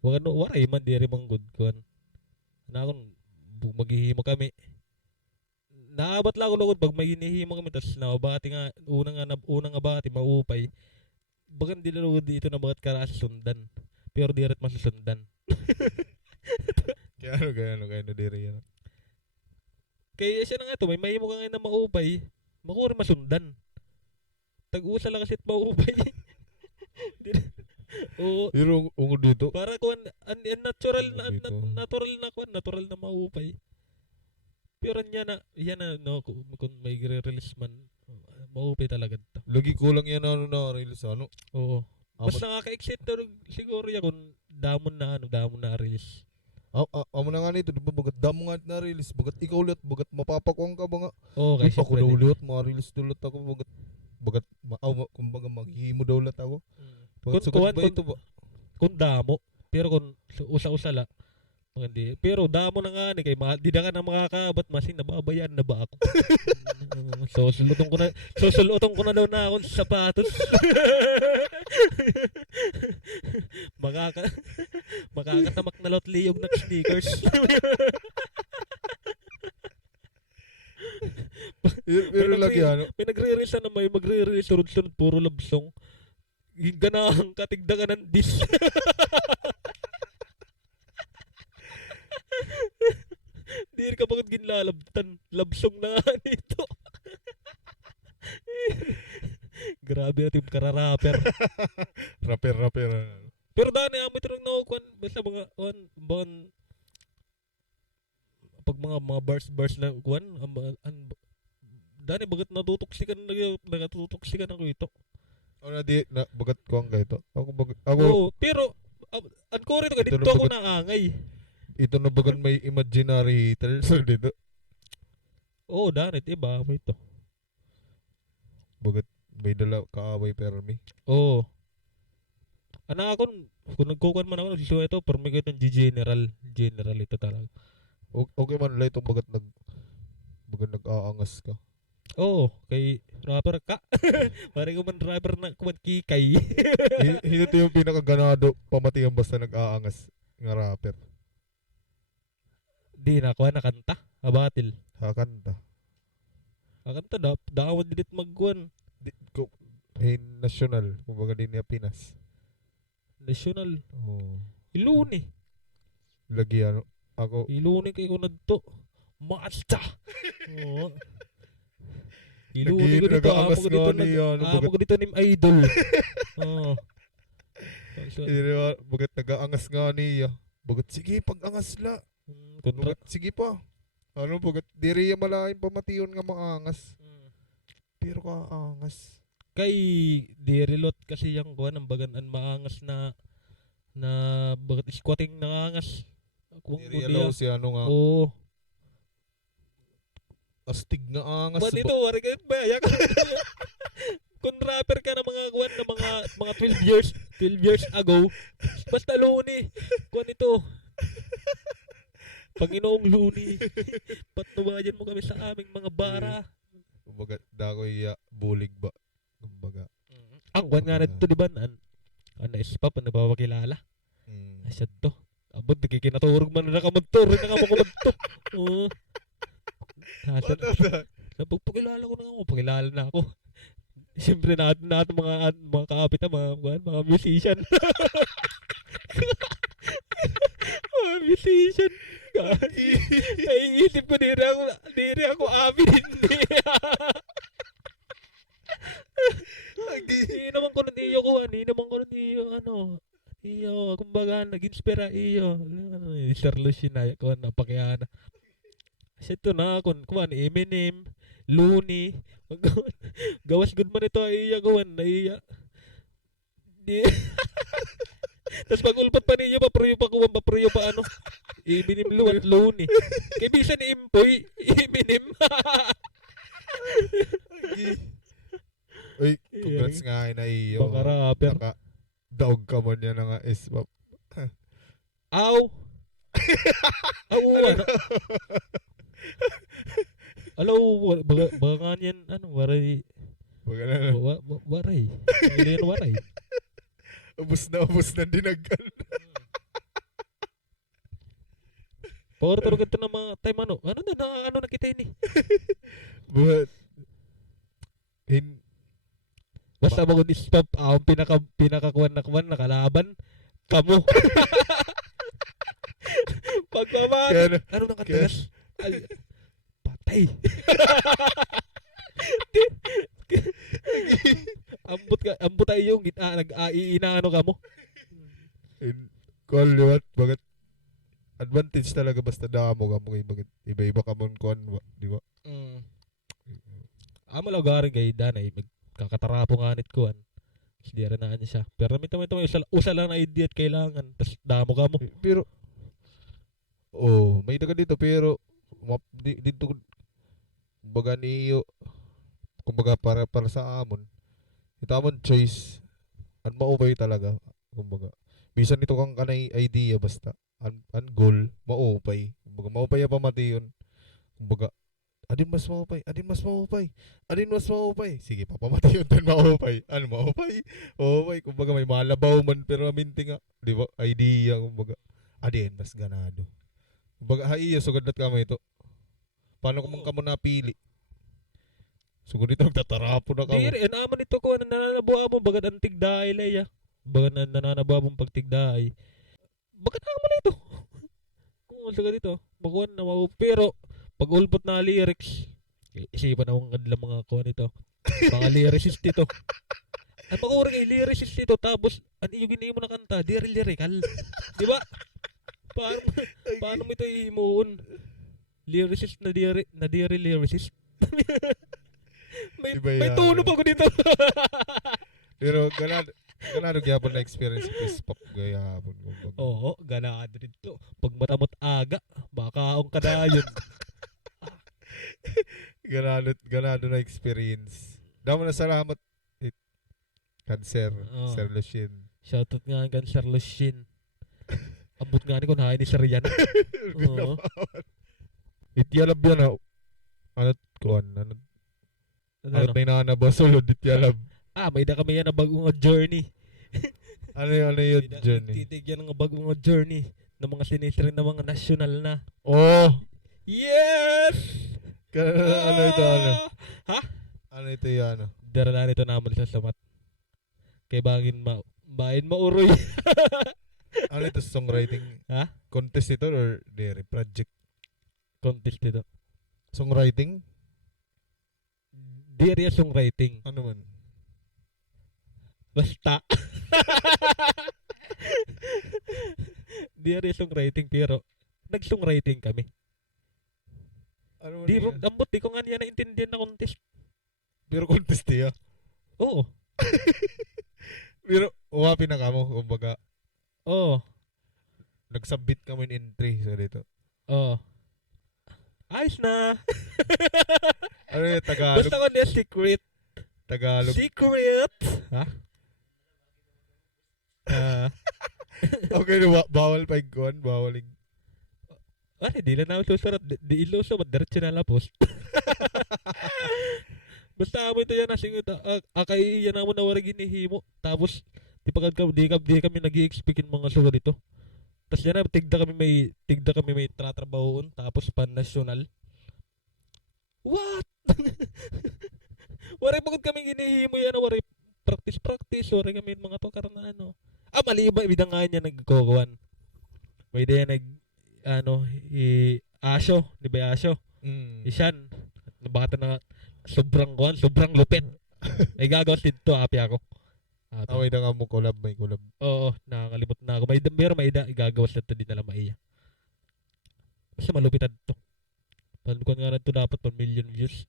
Wag ano, waray man diri mang good kuhan. Na akong maghihimo kami. Naabat lang ako lugod pag may hinihimo kami tas nabati nga unang nga bati maupay. Bagan di lugod dito na bagat karas sundan. Pero di ret masusundan. Kaya ano na diri yan. Kaya siya na nga to, may mahimo ka ngayon na maupay. Makuri masundan. Tag-usa lang kasi at maupay. Oo. Pero ungo dito, Para kuan natural na Dito. natural na maupay. Pero yan na no kung may release man maupay talaga to. lagi kulang yan na release ano. Oo. Amat, Basta nakaka-excite to siguro ya kung damon na release. amo na nga nito, diba bagat damo nga na release, bagat ikaw ulit, bagat mapapakuang ka ba nga. Oo, Uy, kasi ako daw ulit, ma-release ulit ako, bagat kumbaga maghihimo daw ulit ako. Bagat sugat ba ito ba? Kung damo, pero kung usa-usa la, hindi. Pero damo na nga ni kay di na ka na makakaabot masin nababayan na ba ako. Susulutong ko na daw na akong sapatos. Makakatamak na lotliyog na sneakers. Pero lagi ano, May nagre-release na may magre-release sunod-sunod puro love song. Ganahang katigdagan ng diss. Di ka bakit ginlalabtan. Love song na nga nito. Grabe na team kararaper. Rapper. Pero dani amoy ito na kuan basta mga kuan bon pag mga bars na kuan dani bagat natutoksikan nagatutoksikan ako ito. O na di na bagat ko ang gaito. Ako Oo, pero ang ko rito Ito dito na ako bagat- naangay. ito na bagan may imaginary haters so dito. Oo, dani iba mo ito. Bagat may dala kaaway permi. Oo. Ana ako kung nagkukuan man ako nagsusuwa ito pero may ganun general ito talaga. Okay man lay itong bagat nag-aangas ka. Oo, kay rapper ka. Pare ko man rapper na kuman kikay. Ito yung pinakaganado pamatiyang basta nag-aangas nga rapper. Di na kuan nakanta. Abatil. Hakanta. Akanta daawad dilit magkuan. National, kumbaga din niya Pinas. National. Oh. Iluni. Lagi ano, ako, Iluni kay ko nadto. Maasta. Oo. Iluni Lagi ko dito. nag-aangas Amo ko dito nga niya, ano, amo ko dito nim idol. Oo. bagat nag-aangas nga niya. Bagat, sige, pag-angas la. Kontra. Bagat, sige pa. Ano, bagat, diri ya malain pamatiyon nga maangas. Pero kaangas. Kay dirilot kasi yung kuan ang bagan maangas na bagat squatting na angas. Kung Diri alaw si ano nga, Oo. astig nga angas. Ba't ito, wari ka ba? Yak. Kung rapper ka ng mga kuwan na mga 12 years ago, basta luni. Kuwan ito. Panginoong luni. Patnubayan mo kami sa aming mga bara. Kumbaga, dako iya, bulig ba? Kumbaga. Ang kuwan nga na dito, di ba? Ano is pa, napapakilala. Asya to. Abot, nagkikinaturog man na nakamadto. Rin na nga mo kumadto. Oo. Napagpakilala ko na nga ako. Pakilala na ako. Siyempre natin mga kaapit na mga musician. Mga musician. Naiisip ko diri ako amin hindi. Hindi naman ko nandiyo iyo kumbaga nag-inspira iyo. Sir Lucien na ko na pakiana. Kasi ito na kuan Eminem, Looney, gawas good man ito ay gawan na iya. Di. Tapos pag ulpat pa ninyo papriyo pa ano. Eminem luwat Looney. Kay bisa ni Impoy, Eminem. Uy, congrats nga na iyo. Mga rapper. Daog ka man yan nga S-pop. Aw. Aw, ano? Alo, baga yan, waray. Baga na. Waray. Hindi yan waray. Ubus na dinagan. Power tulog ito ng mga time ano. Ano na kita ini? But, Basta mo kung is-pop, ang pinakakuan na kuwan, nakalaban, kamo. Pagmamahal. Ano nang katigas? Patay. Ambot tayo yung nag-aiinaano ka mo. Call liwat, bakit advantage talaga basta damo ka mo iba-iba ka mon kuan, di ba? Amo lang garing kay Danay, magkakatarapo nga nit kuan. Hindi rin na siya. Pero mito usa lang na idea at kailangan. Tapos damo ka mo. Pero, may daga dito pero dito kumbaga niyo kumbaga para sa amon ito amon choice an maupay talaga kumbaga bisan nito kang kanay idea basta an goal maupay kumbaga maupay pa mati yun kumbaga adin mas maupay sige papamati yun tan maupay ano maupay kumbaga may malabaw man pero aminti nga di ba idea kumbaga adin mas ganado kumbaga haiya sugad dat kamay ito. Paano kung kamo napili? Sugod dito nagtatarapo na kamo. Diri, naman ito ko nananabuha mo bagad ang tigdaay laya. Bagad nananabuha mong pagtigdaay. Bagad na mo na ito. Kung ulta ka dito, makuha na pero pag ulpot na lyrics, isipan akong kadla mga kuha nito. Mga lyricist dito. Ay makuring ay lyricist dito tapos ano yung gini mo na kanta, di lyrical. Di ba? Paano paano mo ito ihimuon? Lyricist na di lyricist. Iba May yan. tulo pa ko dito. Pero ganado gyapon na experience sa Kiss Pop gayapon kumbaga. Oo, ganado dito. Pag matamot aga, baka akong kadayon. Ganado na experience. Damo na salamat. Cancer, Oo. Sir Lucien. Shoutout nga hanggang Sir Lucien. Ambot nga ni ko na ni Sir yan. Oo. Ityalab yan ha. Ano kuan? Ano Ano? may nanaba sulod ityalab. May da kami yan na bagong nga journey. Ano yun journey? Titigyan ng bagong nga journey ng mga sinistrin na mga national na. Oh! Yes! Ano ito ano? Ha? Ano ito yung ano? Daralan ito naman sa samat. Kay bagin bain mauroy. Ano ito songwriting? Ha? Contest ito or dairy project? Contest dito. Songwriting? Di area songwriting. Ano man? Basta. Di area songwriting pero nag-songwriting kami. Ano man Di yan? ambot di ko nga niya naintindihan na contest. Pero contest ya. Oo. Pero uwapi na kamo kumbaga Oo. nagsubmit kamo in entry sa dito. Oo. Ayos na. Ano yung Tagalog? Basta ko na secret. Tagalog. Secret. Ha? Okay, bawal pa yung kuhan, bawal yung... Di lang namin susurat. Di ilo sa diretso na lapos. Basta amo ito yan asing ito. Kay yan amo na warag hinihimo. Tapos di kami nag-i-expect yung mga suga dito. Tapos yan na tigda kami may tratrabahoon tapos pan national. What? Waray pagod kami hinihimo yan, waray practice, waray kami mga to karana ano. Mali ba ibida nga niya nagkukuan. May ideya Asyo, di ba Asyo? Isyan. Baka na sobrang lupit. Ay gagawin dito, happy ako. May na nga mo collab, may collab. Oo, nakakalimot na ako. May igagawas na ito din na maiya. Basta malupitan to. Panukuan nga na ito dapat 1 million views.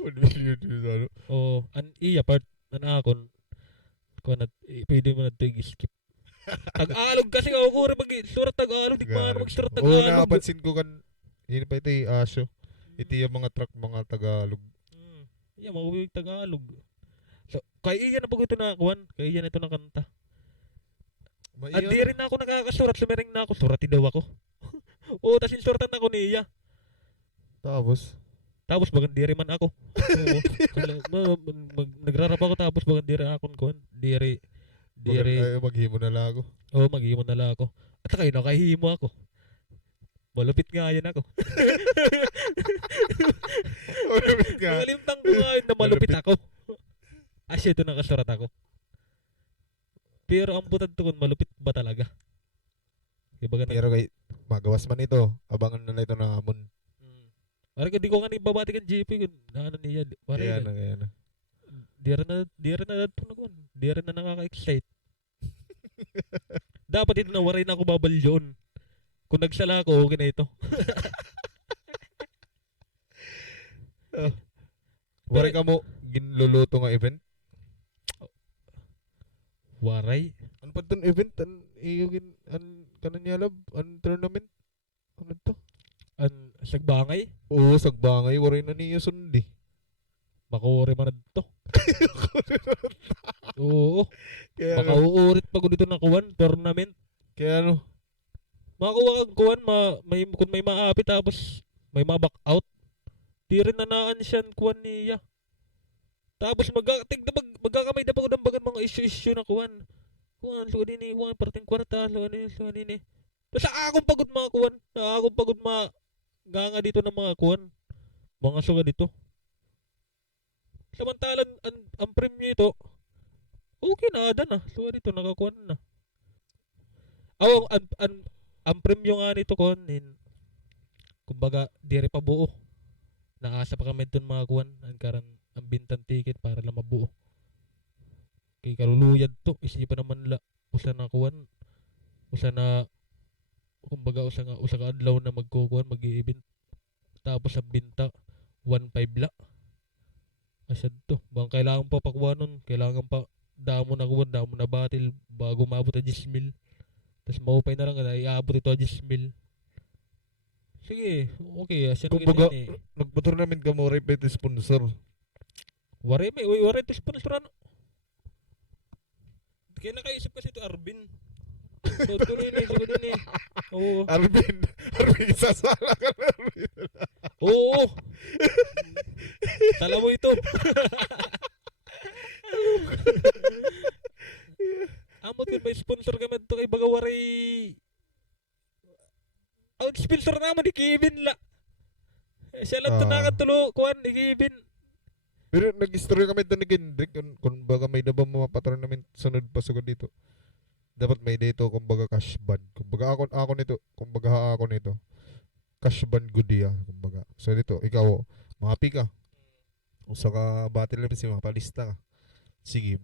1 million views ano? Oo, iya part, akon. Pwede mo na ito i-skip. Tag-alog kasi ako kuri pag surat Tag-alog, di pa mag-surat Oo, Tag-alog. nakapansin ko kan, yun pa ito yung Asyo. Ito yung mga truck, mga Tagalog. Yeah, mawawig Tagalog. So, kaya iyan na pag ito nakakuan. Kaya iyan ito na kanta. Di rin na ako nakakasurat. Sumiring na ako. Surati daw ako. Oo, tas insuratan ako niya. Tapos bagang di rin man ako. Oo. Nagrarap ako tapos bagang di rin akong kuan. Di rin. Maghimo na lang ako. Oo, maghimo na lang ako. At kayo nakahimo ako. Malupit nga yan ako. Malupit nga. Nakalimtang ko nga yun na malupit ako. Ito nakasurat ako. Pero ang butad to kung malupit ba talaga? Pero kay magawas man ito. Abangan na ito ng amon. Parang di ko nga ibabati kan JP kung ano niya. Kaya na. Di rin na nakaka-excite. Dapat ito na waray na ako babalyon. Kung nagsala ako, okay na ito. Waray ka mo ginluluto nga event? Waray? Ano pa itong event? Kanan niya lab? Tournament? Ano to? Sagbangay? Oo, sagbangay. Waray na niya sundi. Makuwari man na dito. Oo. Kaya Baka uurit pa ko dito na kuwan, tournament. Kaya ano? Makakuha kang kuwan, kung may maapi tapos may ma-back out. Di rin nanaan siya kuwan niya. Tapos magkakamay na pa ko ng bagan mga issue na kuwan. Kuwan, luwan ini, kuwan, parting kwarta, luwan ini. Basta akong pagod mga kuwan. Akong pagod ganga dito ng mga kuwan. Mga suga dito. Samantalan, ang premium ito, okay na, ada na. Luwan dito, nakakuwan na. Ang premium nga nito kuwan, kumbaga, di rin pa buo. Naasa pa kami doon mga kuwan. Ang karan ang bintan ticket para lang mabuo. Kay kaluluyad to. Isipan naman la. Usa na kuwan. Usa na kumbaga usa ka adlaw na magkukuan mag-i-event. Tapos ang binta 1.5 la. Asad to. Bang kailangan pa pakuha nun. Kailangan pa damo na kuwan, damo na batil bago maabot ang 10,000. Tapos maupay na lang na iabot ito ang 10,000. Sige, okay. Asya na Kumbaga, ganyan eh. nagpa-tournament ka mo, repeat sponsor. Wari ito sponsoran. Kaya nakaisip kasi ito Arvin. Tuloy na siguro din eh. Oo. Arvin, isasala ka na Arvin. Oo. Tala mo ito. Amot yun, may sponsor kami ito kay Bagawari. Ang sponsor naman ni Kevin la. Siya lang ito nakatulo. Kuhan ni Kevin. Pero nag-story kami ito ni Kendrick. Kung baga may nabang mga pa-tournament sunod pa sugod dito. Dapat may dito, kumbaga cash ban. Kumbaga ako nito, kumbaga ako nito. Cash ban good ya, kumbaga. So dito, ikaw, mahapi ka. Usa ka battle level si mapalista ka. Sige.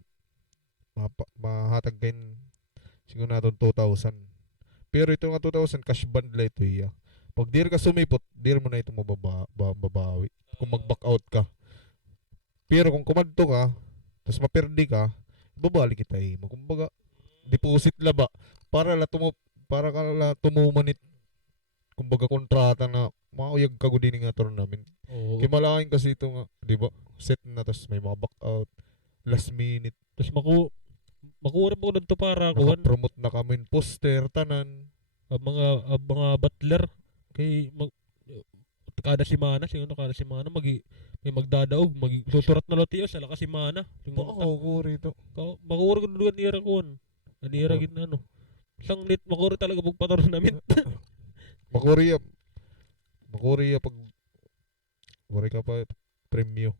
Mahatag kain siguro natin 2,000. Pero ito nga 2,000 cash ban la ito iya. Pag dir ka sumipot, dir mo na ito mababawi. Kung mag-back out ka. Pero kung kumadto ka, tapos maperdi ka, babalik kita eh. Kumbaga, deposit la ba? Para ka la tumumanit. Kumbaga kontrata na mauyag ka gudin nga tournament. Oo. Kaya malaking kasi ito nga, di ba? Set na, tapos may mga back out. Last minute. Tapos makuha po nito para kuhan. Nakapromote na kami. Poster, tanan. Ang mga butler kay kada simana may magdadaog susurat na lotiyo sa lakas simana Bako rito. makuro ko dugan nira kon anira gid na ano sang lit makuro talaga pag pataro namin. Makuriya pag wari ka pa premyo.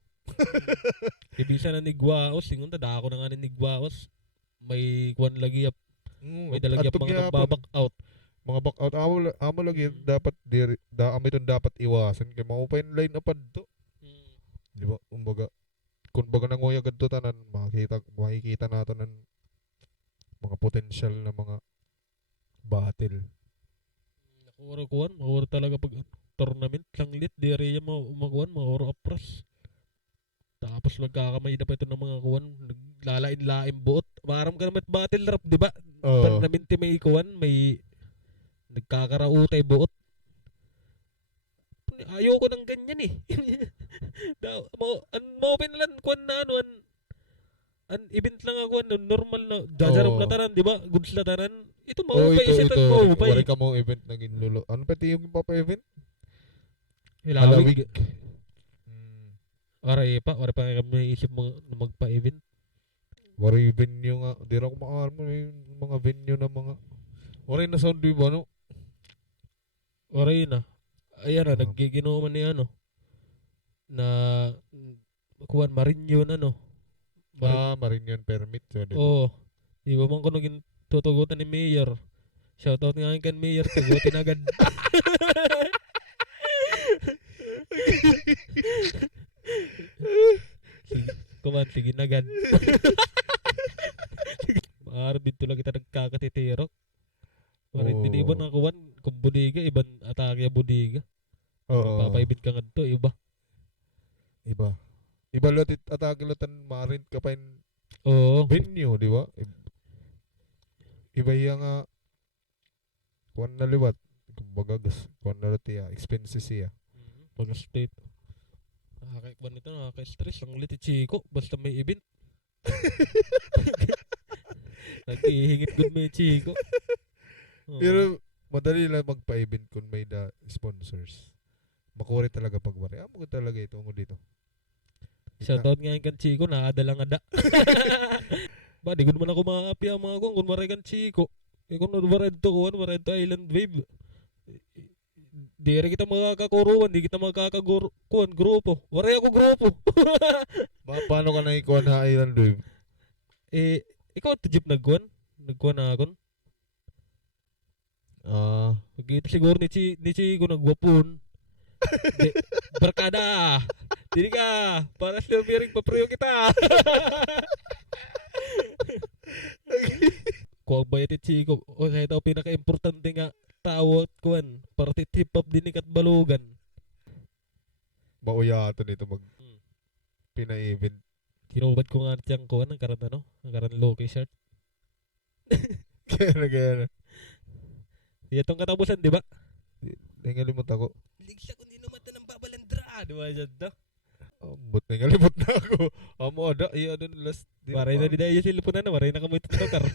Ibisa na nigwaos singon ta dako na nga ni nigwaos may kuan lagi may dalagi mga nagbabak out. Mga back out amo lagi dapat dapat iwasan kay maupay line upad to. Di ba? Kumbaga nanguya kadto tanan makikita nato ng mga potential na mga battle. Makuro talaga pag tournament lang lit di area mo makuan makuro apras. Tapos magkakamay na pa ito ng mga kuwan naglalain-lain buot. Maram ka naman battle rap, di ba? Tournament may kuwan may nagkakarautay buot. Ayoko ng ganyan eh. Mo-open lang kuan na ano an event lang ako normal na jajaram na tanan, di ba? Goods la tanan. Ito mo pa isitan mo pa. Wari ka mo event na ginlulo. Ano pati yung papa event? Hilawig. Wari pa kami isip magpa-event. Wari venue nga. Di na ako makakarmo yung mga venue na mga wari na sound di ba no? Wari na. Ayan na, naggiginuman ni ano na kuwan Marinyo na no. Marinyon permit. So, Oo. Di ba man ko naging tutugutan ni Mayor. Shoutout nga kan Mayor, tugutin agad. Sige na agad. Maarbid lang kita nagkakatitiro. Marit din iba na kuwan kung budiga, ibang atake budiga. Papaibit ka nga to, iba. Iba latit atake latan marin ka pa yung venue, di ba? Iba yung kuwan na liwat. Kumbaga kuwan na lati expenses siya. Mga state. Nakakaikban nito, nakaka-stress. Ang liti chiko, basta may event. Nag-ihingit good may chiko. Pero madali lang magpa-event kung may sponsors. Makuri talaga pagwari. Mo talaga ito ngo dito. Shoutout nga yung kan chiko, nakadala nga da. Ba, di ko naman ako maapi ang mga kung maray kan chiko. Kung mared to Island Wave. Di rin kita makakakuruan, di kita makakakuruan grupo. Waray ako grupo. Paano ka na ikuha na Island Wave? Ikaw ito jeep nagkuhan? Nagkuhan na akon? Pagkita siguro ni Chico nagwapon. Di, barkada. Dili ka. Para sa lumiring papriyo kita. Kung ang bayat Chico, o sa ito pinaka-importante nga tao at kuwan, party hip-hop din kat balugan. Mauyato nito mag Hmm. pina-event. Kinubad ko nga tiyang kuwan, ang karan ano, ang karan Loki shirt. Kaya na. Itong katapusan, di ba? Nangalimot ako. Ligsa kung di naman ng babalandra, di ba dyan to? Ambot nangalimot na ako. Amo ada, iya ada last. Maray na di dahil yung silpunan na, maray na kamoy tutokar.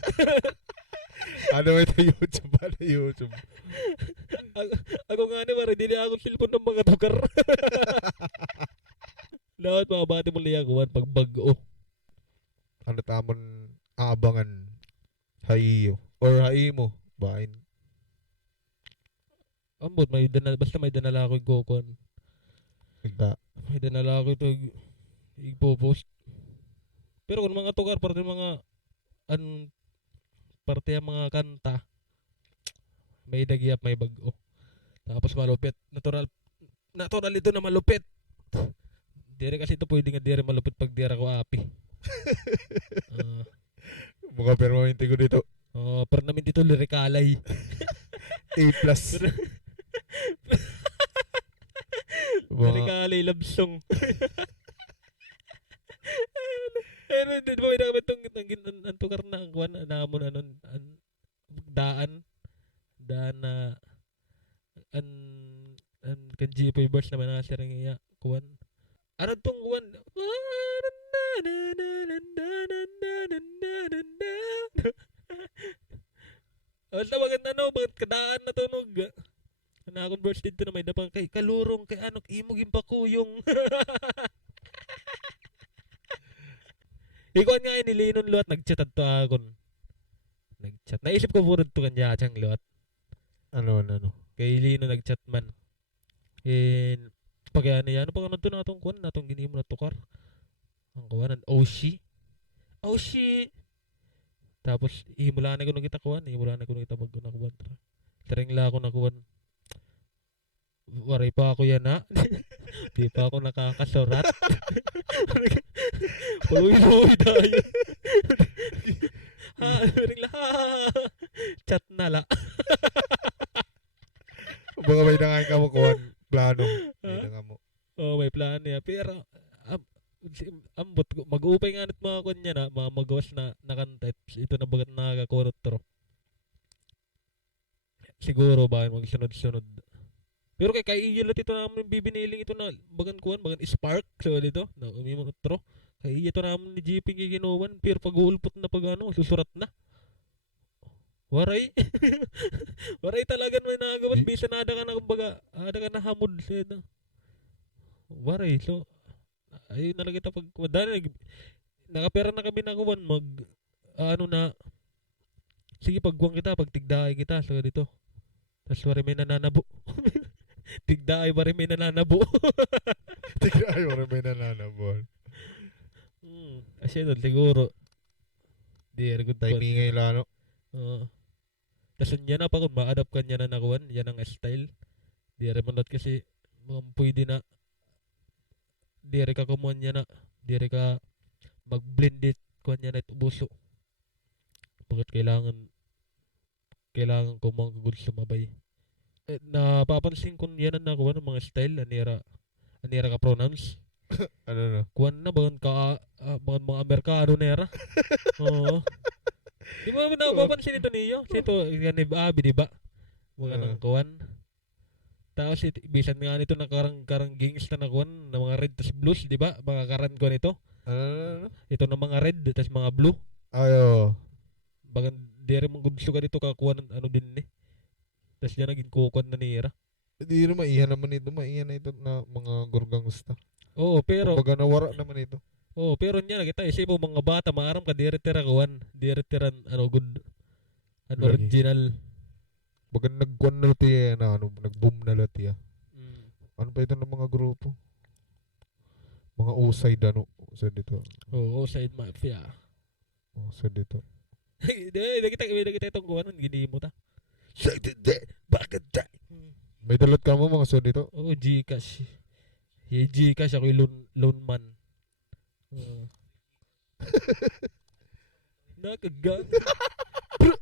Ano ito YouTube? Ano YouTube? Ako nga ni, maray, di ako silpon ng mga tukar. Lahat mga bati mo liya kuwan pag bago. Ano tamon abangan haiyo or haimo bain. Ambot, may danala, basta may danala ako yung gokon. Nagda. May danala ako ito i-post. Pero kung mga tukar, parte mga parte ang mga kanta, may dagiap, may bago. Tapos malupit. Natural ito na malupit. Dire kasi ito pwede nga dire malupit pag dire ko api. Mga permanente ko dito. Pero namin dito lirikalay. A+. Mga Lirikalay love song. Pero hindi mo ina kami itong ang tukar na ang kuwan na mo na nun daan na an kan G-Boy verse naman na sirang iya kuwan. Ano tong kuwan? Basta maganda no, bakit kadaan na tunog. Ano akong verse dito na may dapang kay kalurong kay anok imog yung pakuyong. Ikaw nga inilinon luat nagchat to akon. Nagchat. Naisip ko puro to kanya chang luat. ano. Kay Lino nagchat man. In pag ano yan, pag ano to natong kuan, natong ginimo na tukar. Ang kuwanan, Oshi. Oshi. Tapos ihimula na ko nung kita kuan, ihimula na ko nung kita pag na kuan. Taring la ako na kuan. Waray pa ako yan ha. Di pa ako nakakasurat. Paluy-luy tayo. Ring la. Chat na la. Mga may nangain ka mo kuhan. Plano. May nga mo. Oh, may plan niya. Pero ambot mag-upay nga nit mga kanya na mga magawas na nakanta. Ito na bagat nakakakurot tro. Siguro ba magsunod-sunod. Pero kay iyot ito namin bibiniling ito na bagan kuan, bagan spark so dito na umimo tro. Kay ito namin ni GP ginuwan pero pag-uulpot na pag ano, susurat na. Waray. Waray talaga may nagawas bisan ada ka na kumbaga, ada ka na hamod sa waray. So ay nalagita pag dahil nakapera na kami na kuwan mag ano na sige pagguang kita pag tigdaay kita so dito. Tas waray may nananabo. Tigdaay waray may nananabo. Tigay mo rin may nananabol. Asya doon siguro. Di good Timing ngay lano. Tas niya na pa kung ma-adapt ka niya na nakuhan, yan ang style. Di rin manot kasi pwede na di rin ka kumuhan niya na di rin ka mag-blend it kuhan niya na ito buso. Bakit kailangan ko mga good sumabay. Napapansin ko yan ang nakuha ng mga style anira ka pronounce. Ano no? Kuhan na bagan mga Amerikano nera. Oo. Di mo naman napapansin ito niyo? Ito yan ni Abi, di ba? Mga nang kuhan. Tapos bisan nga nito na karang gangsta na kuhan na mga red tas blues, di ba? Mga karan ko nito. Ano? Ito na mga red tas mga blue. Ayo. Bagan di rin mong gusto ka dito kakuha ng ano din ni. Tas niya naging kukuhan na nira. Hindi rin maiyan naman ito. Maiyan na ito na mga gurgangsta. Oo, pero Pag nawara naman ito. oh, pero niya nakita isip mo mga bata maaram ka diretira kuhan, diretiran ano good ano Lagi. original. Baga nagkuhan na tiya na ano, nag-boom na lahat tiya. Mm. Ano ba ito ng mga grupo? Mga usay dano. Usay dito. Oo, side mafia. Usay dito. Hindi kita itong kuhan, gini mo ta. Say the day, back a day. May dalot ka mo mga so dito. Oo, Gcash. Yung Gcash ako yung loan man. Uh, Nakagang.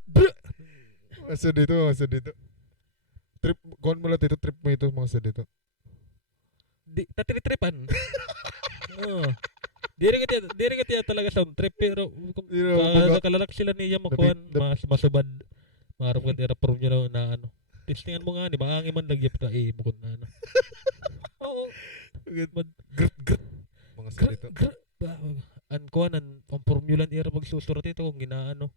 Bro. Mga so dito, mga so dito. Trip, kuhan mo lang dito, trip mo ito mga so dito. Tatiritripan. Oo. Diri ka tiya talaga sound trip pero kung Di na mabaga. kalalak sila niya makuhan masubad. Marap ka tira pro niya na ano. Testingan mo nga ni maangi man lagi pa mukod na ano. Oo. Grit, grit. Mga so dito. An kuan ang formulan era magsusurat ito kung ginaano.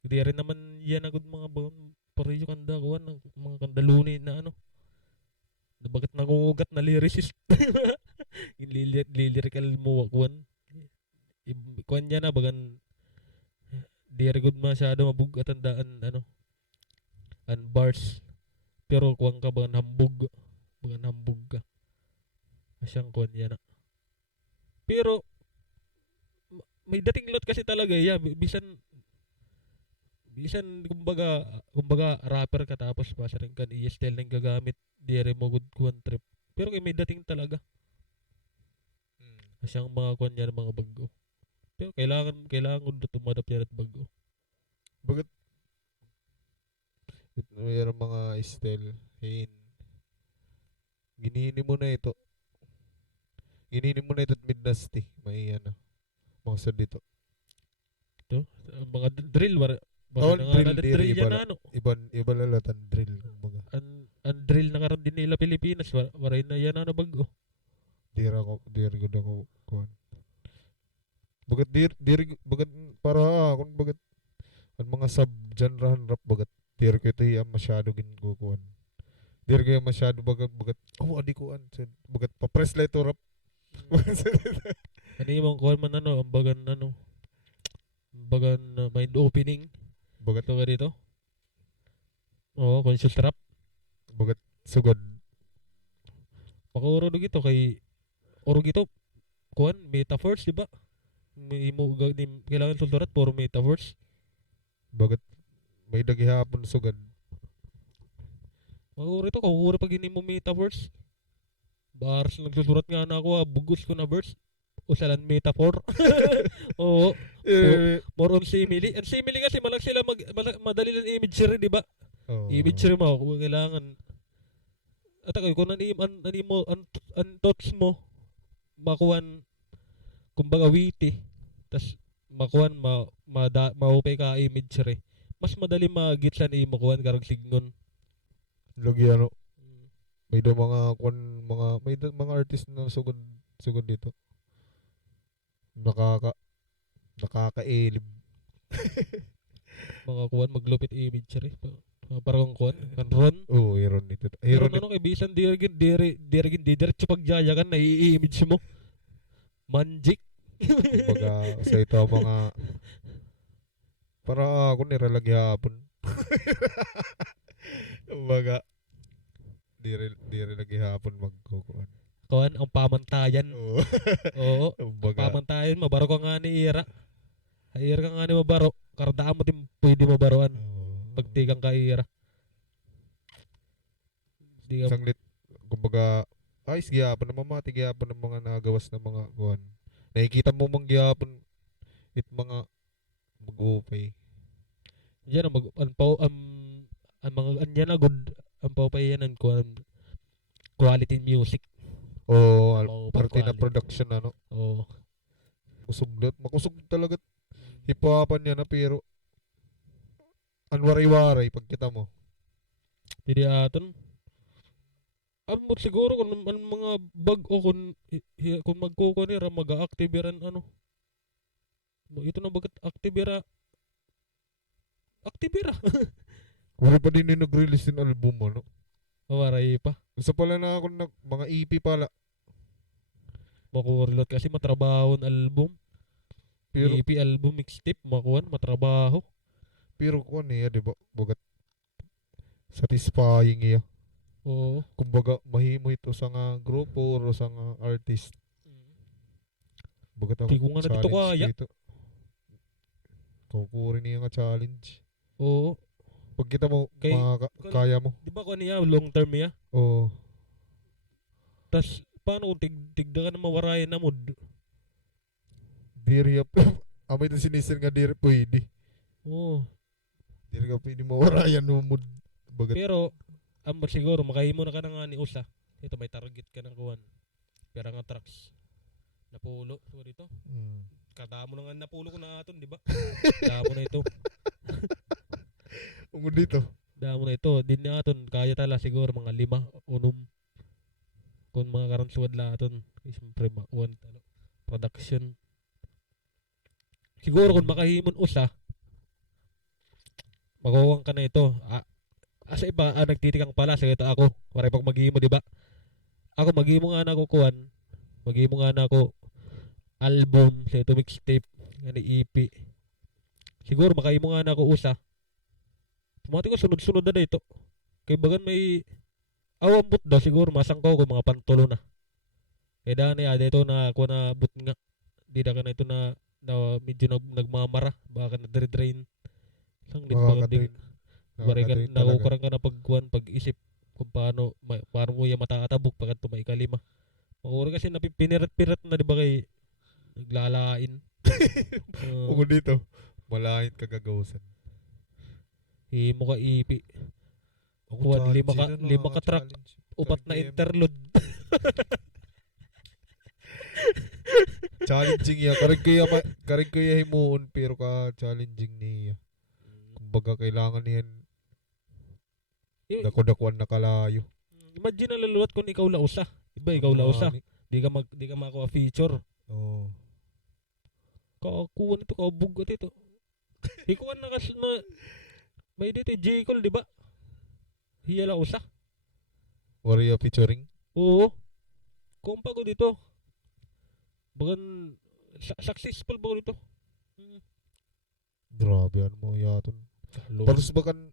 Di rin naman yan agad mga pareho kanda kuan mga kandaluni na ano. Na bakit nangungugat na lyricist? Yung lyrical mo kuan. Kuan niya na bagan di rin good masyado mabugat ang daan ano. An bars. Pero kuan ka bagan hambog. Bagan hambog ka. Asyang kuan yan na. Pero may dating lot kasi talaga bisan kumbaga rapper ka tapos basa rin kan i-style ng gagamit di rin mo good kuan trip pero may dating talaga siyang mga kuan niya mga bago pero kailangan ko tumadap yan at bago Bakit mayroong mga style ginini mo na ito. Ginini mo na ito at Midnasty. May ano. Mga so dito. ito mga drill Oh, drill, drill iba yan la- ano Iba lalatan drill. Kumbaga. ang drill na karon din nila Pilipinas waray na yan ano bago Dira ko ako kuhan. Bagat para kung bagat ang mga sub-genrehan rap bagat dira ko ito yung masyado ginkukuhan. Dira ko yung masyado bagat adi ko bagat pa-press la ito rap. ano yung mga kuan man ano ang bagan mind opening Bagat ito ka dito oo conscious rap bagat sugod. makauro gito kay oro gito kuan metaverse di ba may mo kailangan sulturat puro metaverse Bagat may dagihapon sugod. makauro ito kauro pag hindi mo metaverse bars nagsusurat nga na ako bugos ko na verse usalan metaphor oo more on simile and simile kasi malak sila madali lang imagery di ba imagery mo kung kailangan at ako kung an thoughts mo makuan kumbaga witty tas makuan maupay ka imagery mas madali magitsan makuan karag signon Lagi ano, may do mga mga artist na sugod dito. Nakakailib. mga kuan maglupit imagery parang kuan kan ron Oo, iron dito. pero Iron ano kay bisan dirigin diretso pagjayakan na i-image mo manjik kumbaga sa ito mga para ako niralagi hapon. Kumbaga diri lagi hapon magkukuan. kuan ang pamantayan Oo. oo Kumbaga pamantayan mabaro ka nga ni ira ira ka nga ni mabaro kardaan mo tim pwede mabaroan pagtigang ka ira di ka sanglit kumbaga ayos gyapon na mamati gyapon ng mga nagawas na mga kuan. Nakikita mo mang gyapon mga mag-upay. yan ang ang mga anya na good ang paupay yan ang kuan quality music O Mau parte na quality. production ano. oo Makusog talaga. Hipapan niya na pero anwaray-waray pag kita mo. hindi aton mo siguro kung ang mga bag o kung magkukuha nila mag-activeran ano ito na bagat activera Wala pa din yung nag-release ng album ano. mawaray pa Isa pala na ako mga EP pala. makurilot kasi matrabaho ang album Pero EP album mixtape makuhan matrabaho kuan niya, di ba? Bagat satisfying iya. oo Kumbaga mahimo ito sa nga grupo o sa nga artist. Bagat di ko nga na dito kaya dito. Kukurin niya nga challenge. oo Pag kita mo, Kay- kaya mo. Di ba kung ano niya, long term niya? Oo. Tas, paano kung tigda ka na mawarayan na mo? Diri up. Amay na sinisin nga diri pwede. Oo. Diri ka pwede mawarayan mo mood. Bagat. Pero, siguro, makahimo na ka na nga ni Usa. Ito, may target ka ng kuwan. Pero nga trucks. Napulo. So, dito. Kadamo na nga napulo ko na aton, di ba? Damo na ito. Ungod dito. Damo na ito. Din na aton. Kaya tala siguro mga 5, 6. Kung mga karansuad la aton. Siyempre, makuwan talo. Production. Siguro kung makahimon Usa, makuwang ka na ito. Asa iba, nagtitikang pala. Sige ito ako. Maray pag maghimo, di ba? Ako, maghimo nga na ako kuwan. Maghimo nga na ako album. Sa ito mixtape. Nga ni EP. Siguro makahimo nga na ako Usa. Pumati ko sunod-sunod na ito. Kay bagan may awambot daw siguro masangkaw ko mga pantulo na. Kaya daan na dito na ako na but nga. Di na ka na ito na medyo nagmamara. Baka na drain. Sang din ba Nakaka-drain. Bari ka Nakaka-drain talaga. nakukurang ka na pag-isip kung paano mo yung matatabok pagkat tumay kalima. Makukurang kasi napipinirat-pirat na di ba kay naglalain. Ungod dito. Malahin kagagawasan. Himo ka ipi. Ako, Kuwan, challenge lima ka truck. challenge. Upat na Kargem. interlude. Challenging ya. Karig ko ya himuon pero ka challenging niya. Kumbaga kailangan niyan dako-dakuan na kalayo. Imagine na laluwat kung ikaw lausa. Iba ikaw lausa. Di ka makuha feature. Oo. Kakuha nito, kabugot ito. Ikuha na kasi na may dito J. Cole, di ba? Hiya lausa. Warrior featuring. Oo. Kumpa ko dito. Bagan successful ba ko dito? Grabe ano mo yaton. Tapos bakan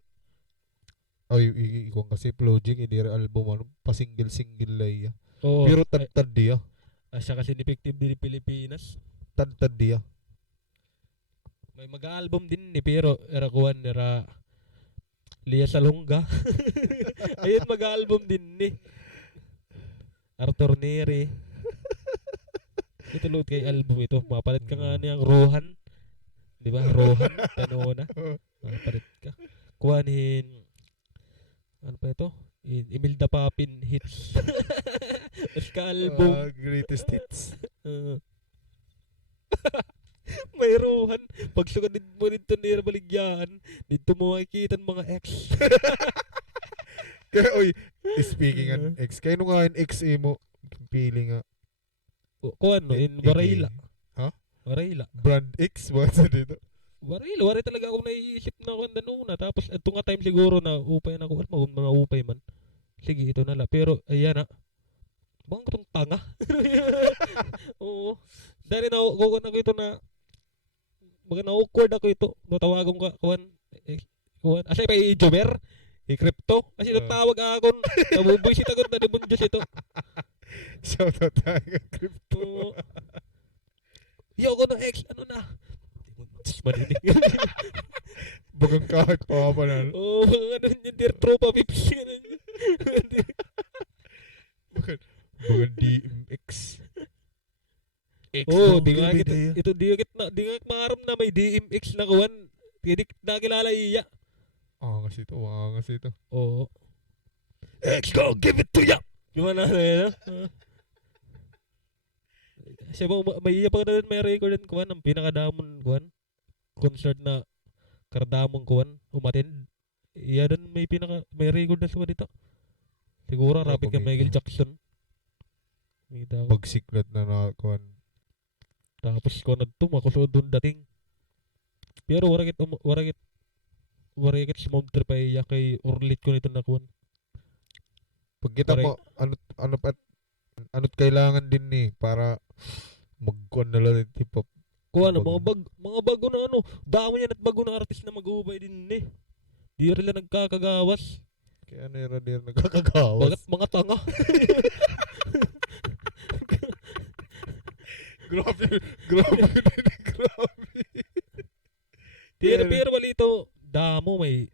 ay ikong kasi project hindi rin album ano pa single lay. Oo. Pero tad dia. Siya kasi effective din Pilipinas. Tad dia. May mag-album din ni pero era kuan era Lia Salonga. Ayun mag-album din ni Arthur Neri. Ito load kay album ito. Mapalit ka nga niyang Rohan. Di ba? Rohan. Tanona. Mapalit ka. Kuhanin. Ano pa ito? Imelda Papin hits. Mas ka album. Greatest hits. May Rohan. Pag sugadin mo nito nila baligyan, dito mo makikita mga ex. Kaya oy, speaking an ex, kayo nga yung ex mo pili nga. Kuhan no, in Barayla. Ha? Barayla. Brand X ba sa dito? Wari talaga ako naiisip na kanda una. Tapos ito nga time siguro na upay na ako. Ano mga upay man. Sige, ito na lang. Pero ayan na. Bang itong tanga. Oo. Dahil na ko ito na baga na-awkward ako ito. Natawagan ka. Kuhan. Asa pa i-Jomer? I-crypto? Kasi natawag ako. Nabubuisit ako na naman Diyos ito. Shout out tayo kay Crypto. Oo. Yo ko na ex. Ano na? Diyos maninig. Bagang kahit pa pa na. Oo, ano yun, dear tropa, pips. Bagang DMX. Oo, di nga ito di nga maaram na may DMX na kuwan. Hindi nakilala iya. Angas ito. Oo. X go, give it to ya. Gimana na yun? Siya mo, may iya pa na may record din kuwan. Ang pinakadamon kuwan. Concert na kardamong kuwan. Umatend. Iya din may record na siya dito. Siguro rapid ka Michael Jackson. Pagsiklat na nakakuan. Tapos ko na makusod doon dating. Pero warakit smoke trip ay kay urlit ko nito na kuwan. Pag kita mo, ano't kailangan din ni para magkuhan na lang yung hip-hop. Kuha na, mga bago na ano, dami yan at bago na artist na mag-uubay din eh. Di rin lang nagkakagawas. Kaya ano yung radar nagkakagawas? Bagat mga tanga. Grabe. Pero walito, damo may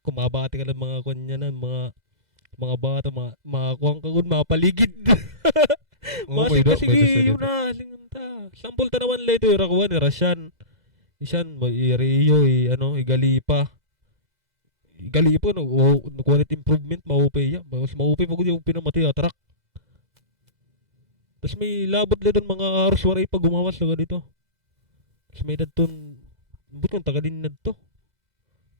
kumabati ka ng mga kanya na, mga bata, mga kuwang kagun, mga paligid. Oo, Masig may na sige, dasa yun dito. na, singanta. Sampol ta naman later, yung rakuan, Rasyan. Isan, Rio, Igalipa. Igalipa, no, quality improvement, maupay ya. Mas maupay pa ko yung pinamati, atrak. Tapos may labot na doon mga aros waray pag gumawas na dito. Tapos may dadton, but kung taga din na to.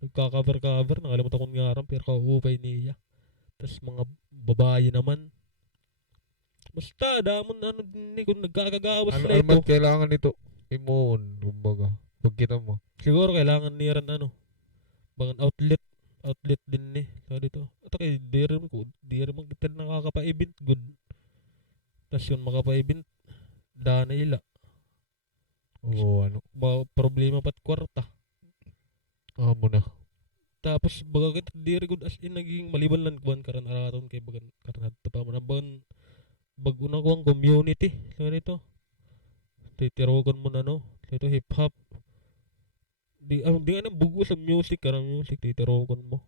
Nagka-cover, nakalimutan ko nga ram, pero kaupay niya. Tapos mga babae naman. Basta, damon ano din ni kung nagkakagawas Ano, na ano man ito. kailangan nito? Imoon, kumbaga. Pag kita mo. Siguro kailangan niya rin bangan outlet din ni. So dito. At kay di rin mo kita nakakapa-event good. Tapos yun makapa-event, dana ila. Oo, ano. Problema pat kwarta. Amo na. Tapos baga kita di rin good as in naging maliban lang kuan karan araton kay bagan karan adto pa man bagan baguna ko ang community. So dito. Titirogon mo na no. Dito hip hop. Di nga nang bugo sa music karang music titirogon mo.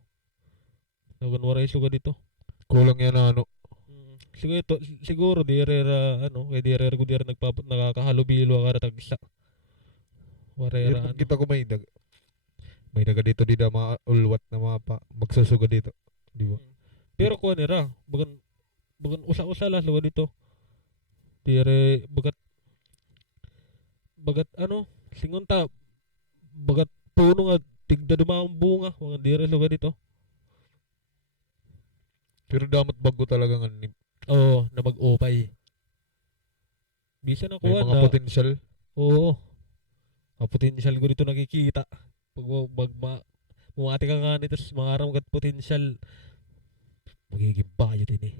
Nagan waray suga dito. Kulang yan na ano. Siguro direra kay direra ko dira nakakahalubilo ka tagsa. Pero Warera pag kita ko may daga dito di da mga ulwat na mga magsusuga dito. Di ba? Pero ko nira, bagan usa-usa lah luwa dito. Dire bagat singon ta bagat puno nga tigda dumang bunga mga dire luwa dito. Pero damat bago talaga nga Oo, na mag-opay. Bisa na may kuha mga na. potential. Oo. Ang potential ko dito nakikita. Pag mumati ka nga nito sa mga araw kat potential, magiging bayo din eh.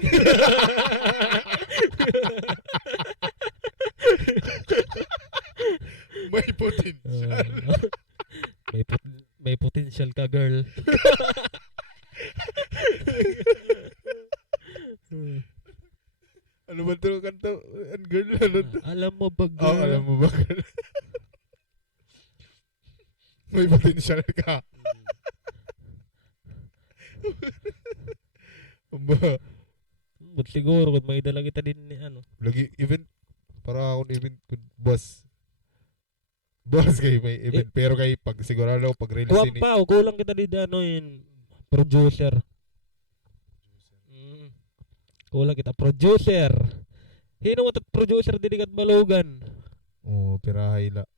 May potential. May potential ka, girl. Ano ba ito kanta? And girl, ano to? Alam mo ba, girl? Oh, alam mo ba? Girl? May potential ka. Ba? But siguro, kung may dala kita din ni Lagi event para akong event boss. Boss kayo may event pero kay pag sigurado pag release Kuwang ni pa, kulang kita din yun, producer. Kulang kita, producer. Hino mo producer din kat Balogan. oh, pirahay la.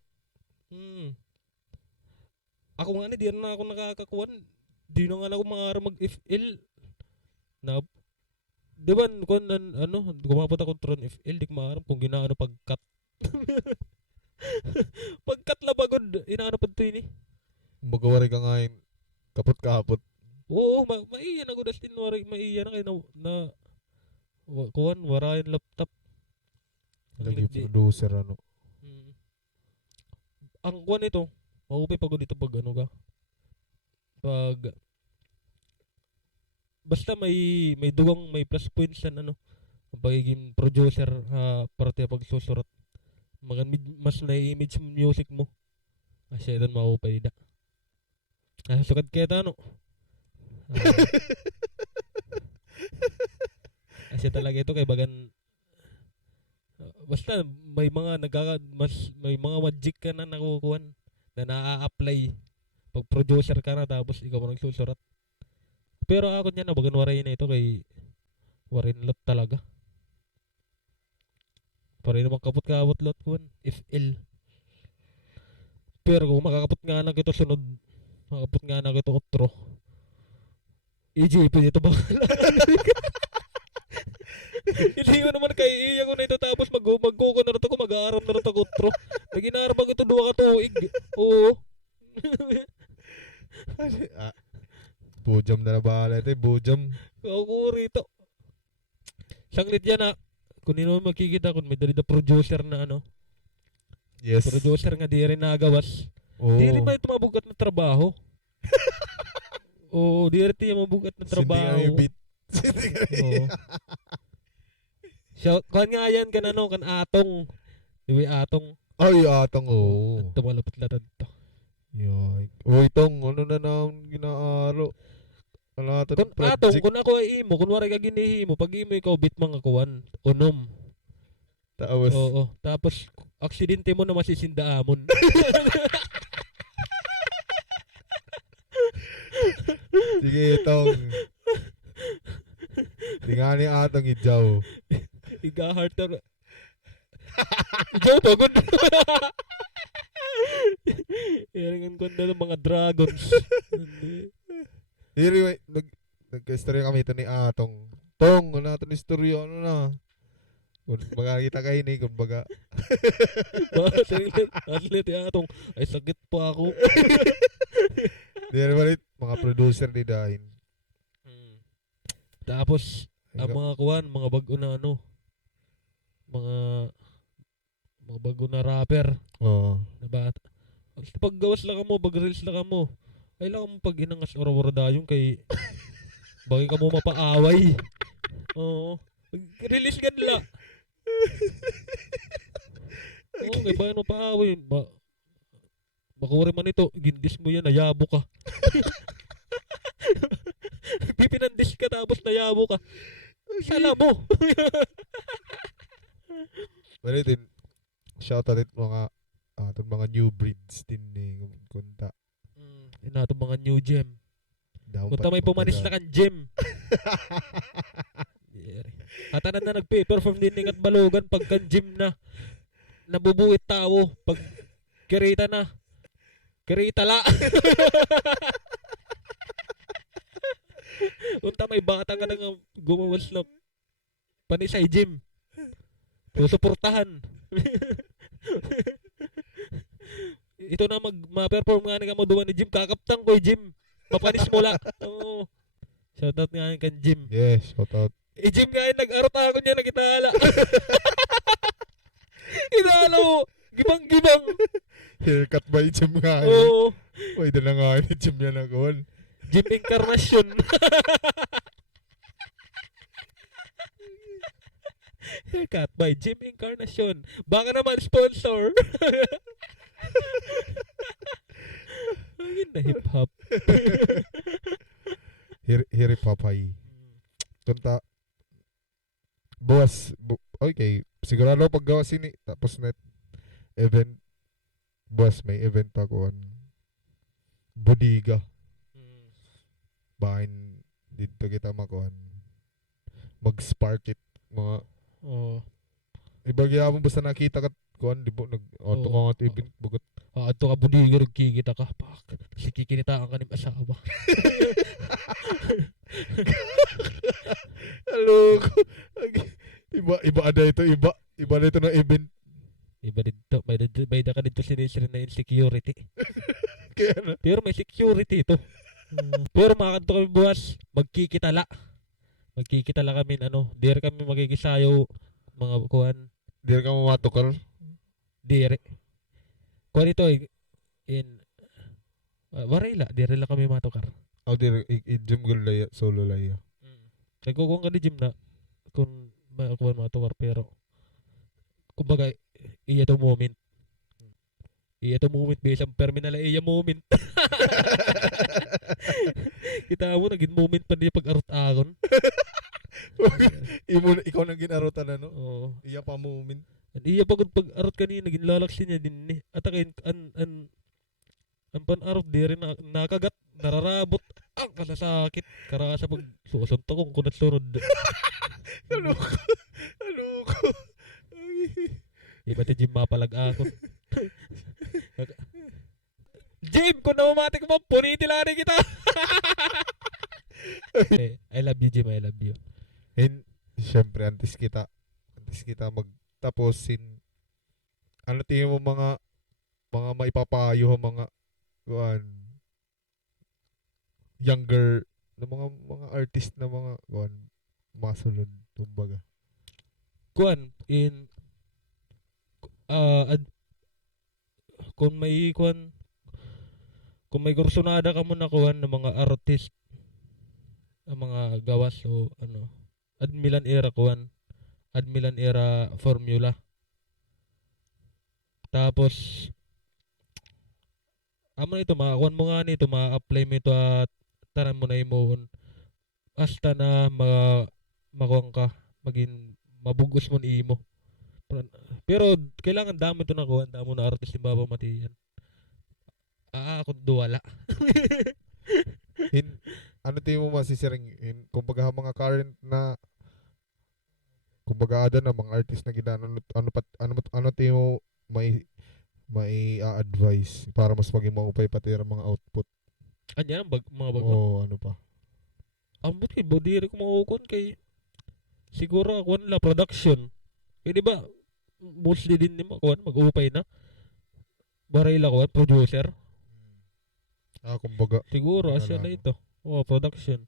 Ako nga di na ako nakakakuan. Di na nga ako maaari mag-FL. Na, di ba, kung gumapot ako tron FL, di ko maaari kung ginaano pag-cut. Pag-cut la bagod, inaano pa ito yun eh. Magawari ka ngayon kapot-kapot. Oo, maiyan ako das tinwari, maiyan na kayo kuan, warayan laptop. Lagi producer ano. Ang kuan ito, maupay pagod dito pag ka. Pag basta may dugang may plus points yan ang pagiging producer parte pag susurat. Mas na-image music mo. Asya doon maupay da. Sukad kaya Asya talaga ito kay bagan basta may mga may mga magic ka na nakukuhan na naa-apply pag producer ka na tapos ikaw mo nagsusurat. Pero ako niya na bagan waray na ito kay warin lot talaga. Para naman kapot lot kuhan FL. Pero kung makakapot nga na kito sunod, makakapot nga na kito otro. EJP dito ba? Hindi ko naman kay iya ko na ito tapos magkuko na rin ako, mag-aaram na rin ako otro. Nag-inaarap ako ito 2 ka tuig. Oo. Bujam na bahala ito, bujam. Ako rito. Sanglit yan kung nino makikita kung may dalida producer na Yes. producer nga di rin nagawas. Oh. Di rin ba ito mabugat na trabaho? Oo, di rin ito mabugat na trabaho. Sindi beat. Oo. So, kan nga yan kan atong. Di ba atong? Ay, atang oh. At tumalapit na to. Yoy. Oh, itong ano na nang ginaaro. Ano ato Kun atong project. kun ako ay imo, kunwari ka ginihimo, pag imo ikaw bit mga kuan, unom. Tapos, Oo, tapos aksidente mo na masisinda amon. sige itong, tingani atong ijaw. Iga-heart. Ikaw pagod. Yan ang ng mga dragons. Anyway, nagka-istorya kami ito ni Atong. Tong, ano natin istorya, ano na. Kung baga kita kayo ni, kung baga, Atlet ya atong ay sakit pa ako. di naman mga producer ni Dahin. Tapos ang mga kuan, mga bago na ano, mga bago na rapper Oo. na bata. Pag gawas lang mo, pag reels lang mo, ay lang mo pag inangas oras dayon kay bagay ka mo mapaaway. Oo. Release ka nila. Oo, kay bagay mo paaway. Bakuri man ito, gindis mo yan, nayabo ka. Pipinandis ka tapos nayabo ka. Sala mo. Well, shoutout it mga atong mga new breeds din ni kunta. Ina ito mga new gem. Daw Kunta may pumanis na kan gem. Hatanan na nagpe-perform din ng Balogan pag kan gym na. Nabubuit tao pag kirita na. Kirita la. Unta may bata ka nang gumawas na panisay gym. Susuportahan. Ito na ma-perform nga nga mo duwan ni gym. Kakaptang ko gym. Papanis mo la. Oo. Shoutout nga kan gym. Yes, shoutout. I-gym nga yung nag-arot ako niya na kitala. Kitala mo. Gibang-gibang. Haircut by Jim nga. Oo. Uy, na nga ni Jim yan ako. Gym Incarnation. Haircut by Gym Incarnation. Baka naman sponsor. Ayun na hip-hop. Hiri papay. Kunta. Buwas. Okay. Sigurado paggawa sini. Tapos net event. Buwas may event ako. Bodiga. Bahin dito kita makuhan. Mag-spark it. Mga Oo. ibagya mo basta nakita ka kuhan. Di ba? Nag-auto ka nga event. Bugot. Ato ka budiga nagkikita ka. Pak. Kasi kikinitaan ka ni asawa. Hello. Iba ada ito. Iba na ito ng event. Iba dito. May da ka dito sinisira na insecurity. Kaya na. Pero may security ito. Pero makakanto kami buwas. Magkikitala. Magkikitala kami ano. Dire kami magigisayaw. Mga kuhan. Di ka mamatukal. Dire. Kuhan ito in Warela. Dire lang kami matukar. O di i-gym ko laya. Solo laya. Nagkukuhan ka ni gym na. Kung kuhan matukar. Pero kumbaga iya to moment. Iya to moment. Bisang perminala iya moment. Kita mo naging moment pa niya pag arot-aron. Ikaw nang ginarutan ano? Oo. Iya pa moment. Iya pagod pag arot kanina naging lalaksin niya din ni. At akin ang pan-arot di rin nakagat, nararabot. Ang kalasakit. Karasa pag susunto kong kunat sunod. Ano ko? Iba ti Jim mapalag ako. Jim, kung namamatik mo, punitilanin kita. I love you, Jim. I love you. And syempre antes kita magtaposin. Ano tingin mo mga maipapayo mga kuan younger na mga artist na mga kuan masulod kumbaga. Kuan in kung may kursunada ka mo na kuan ng mga artist ang mga gawas o ano Admilan era kuan Admilan era formula tapos amo ito makakuan mo nga nito ma-apply mo ito at tanan mo na imo hasta na makuha ka maging mabugos mo ni imo. Pero kailangan damo to na kuha, damo na artist ni Baba Matian. Ako duwala. Ano tingin mo masisiring kumbaga mga current na kumbaga ada na mga artist na ginano ano tingin mo may advice para mas maging maupay pati ang mga output. Anya mga bago. Oo, ano pa? Ambot kay bodiri ko maukon kay siguro ako nila production. Eh di ba mostly din ni kuan mag-upay na. Baray la kuan producer. Kumbaga Siguro ano asya na lang. ito. Production.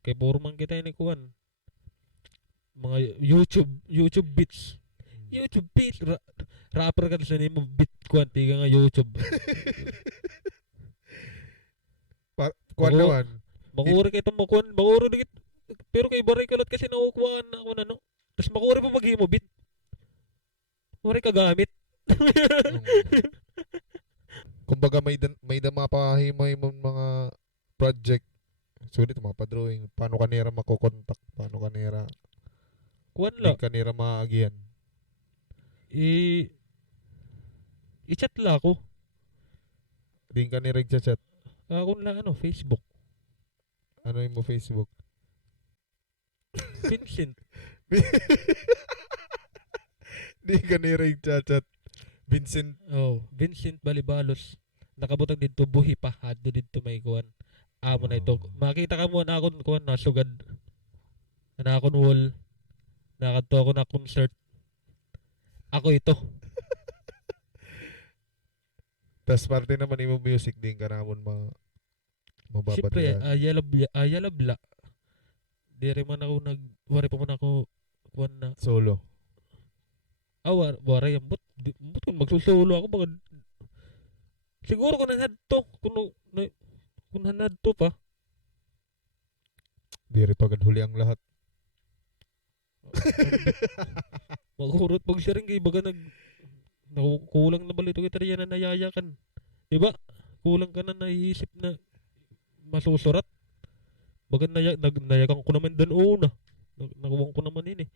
Kay puro man kita ni kuan. Mga YouTube beats. YouTube beats rapper ka sa nimo beat kuan tiga nga YouTube. Kuan Oo. naman. Makuri kay itong makuan, makuri dikit. Pero kay baray kalot kasi nakukuhaan na ako na no. Tapos makuri pa maghimo beat. Makuri ka gamit. Kumbaga may mapahimay mo mga project. Sulit mga pa-drawing. Paano kanira makokontak? Paano kanira Kuan di la. kanira maagian? I-chat la ako. Di kanira chat. Ako na Facebook. Ano yung mo Facebook? Vincent. Di kanira chat. Vincent. Vincent Balibalos. Nakabutang dito buhi pa. Hado dito may kuan. Amo na ito. Makita ka mo na akong kuan na sugad. Na akong wall. Nakadto ako na concert. Ako ito. Tas parte naman yung music din ka namon Siyempre, mababatian. ayalabla. Di rin man ako wari pa man ako kuan na. Solo. Waray ambot. Ambot kung magsusulo ako baka siguro kung nanadto. Kung nanadto pa. Di rin pagad huli ang lahat. Magurot pag siya rin kay baga kulang na balito kita rin na nayayakan. Diba? Kulang ka na naiisip na masusurat. Baga nayakan ko naman doon una. Nakuwang ko naman yun eh.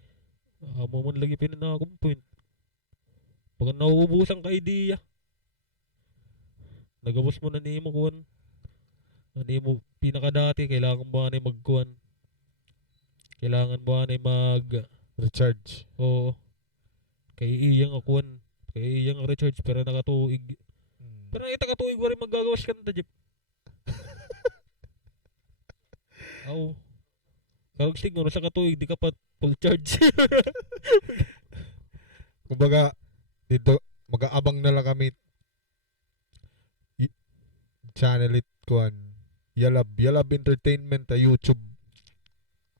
Amo man lagi pinanakong point. Baga nauubusan ka idea. Nagabos mo na ni mo kuwan. Ani mo pinakadati kailangan ba na magkuwan. Kailangan ba na Recharge. Oo. Kay iyang akuan. Kay iyang recharge pero nakatuig. Pero nakita katuig wala magagawas ka na Jeep. Aw. Karag siguro sa katuig di ka pa full charge. Kumbaga, dito, mag-aabang na lang kami channel it kuan. Yalab Entertainment YouTube.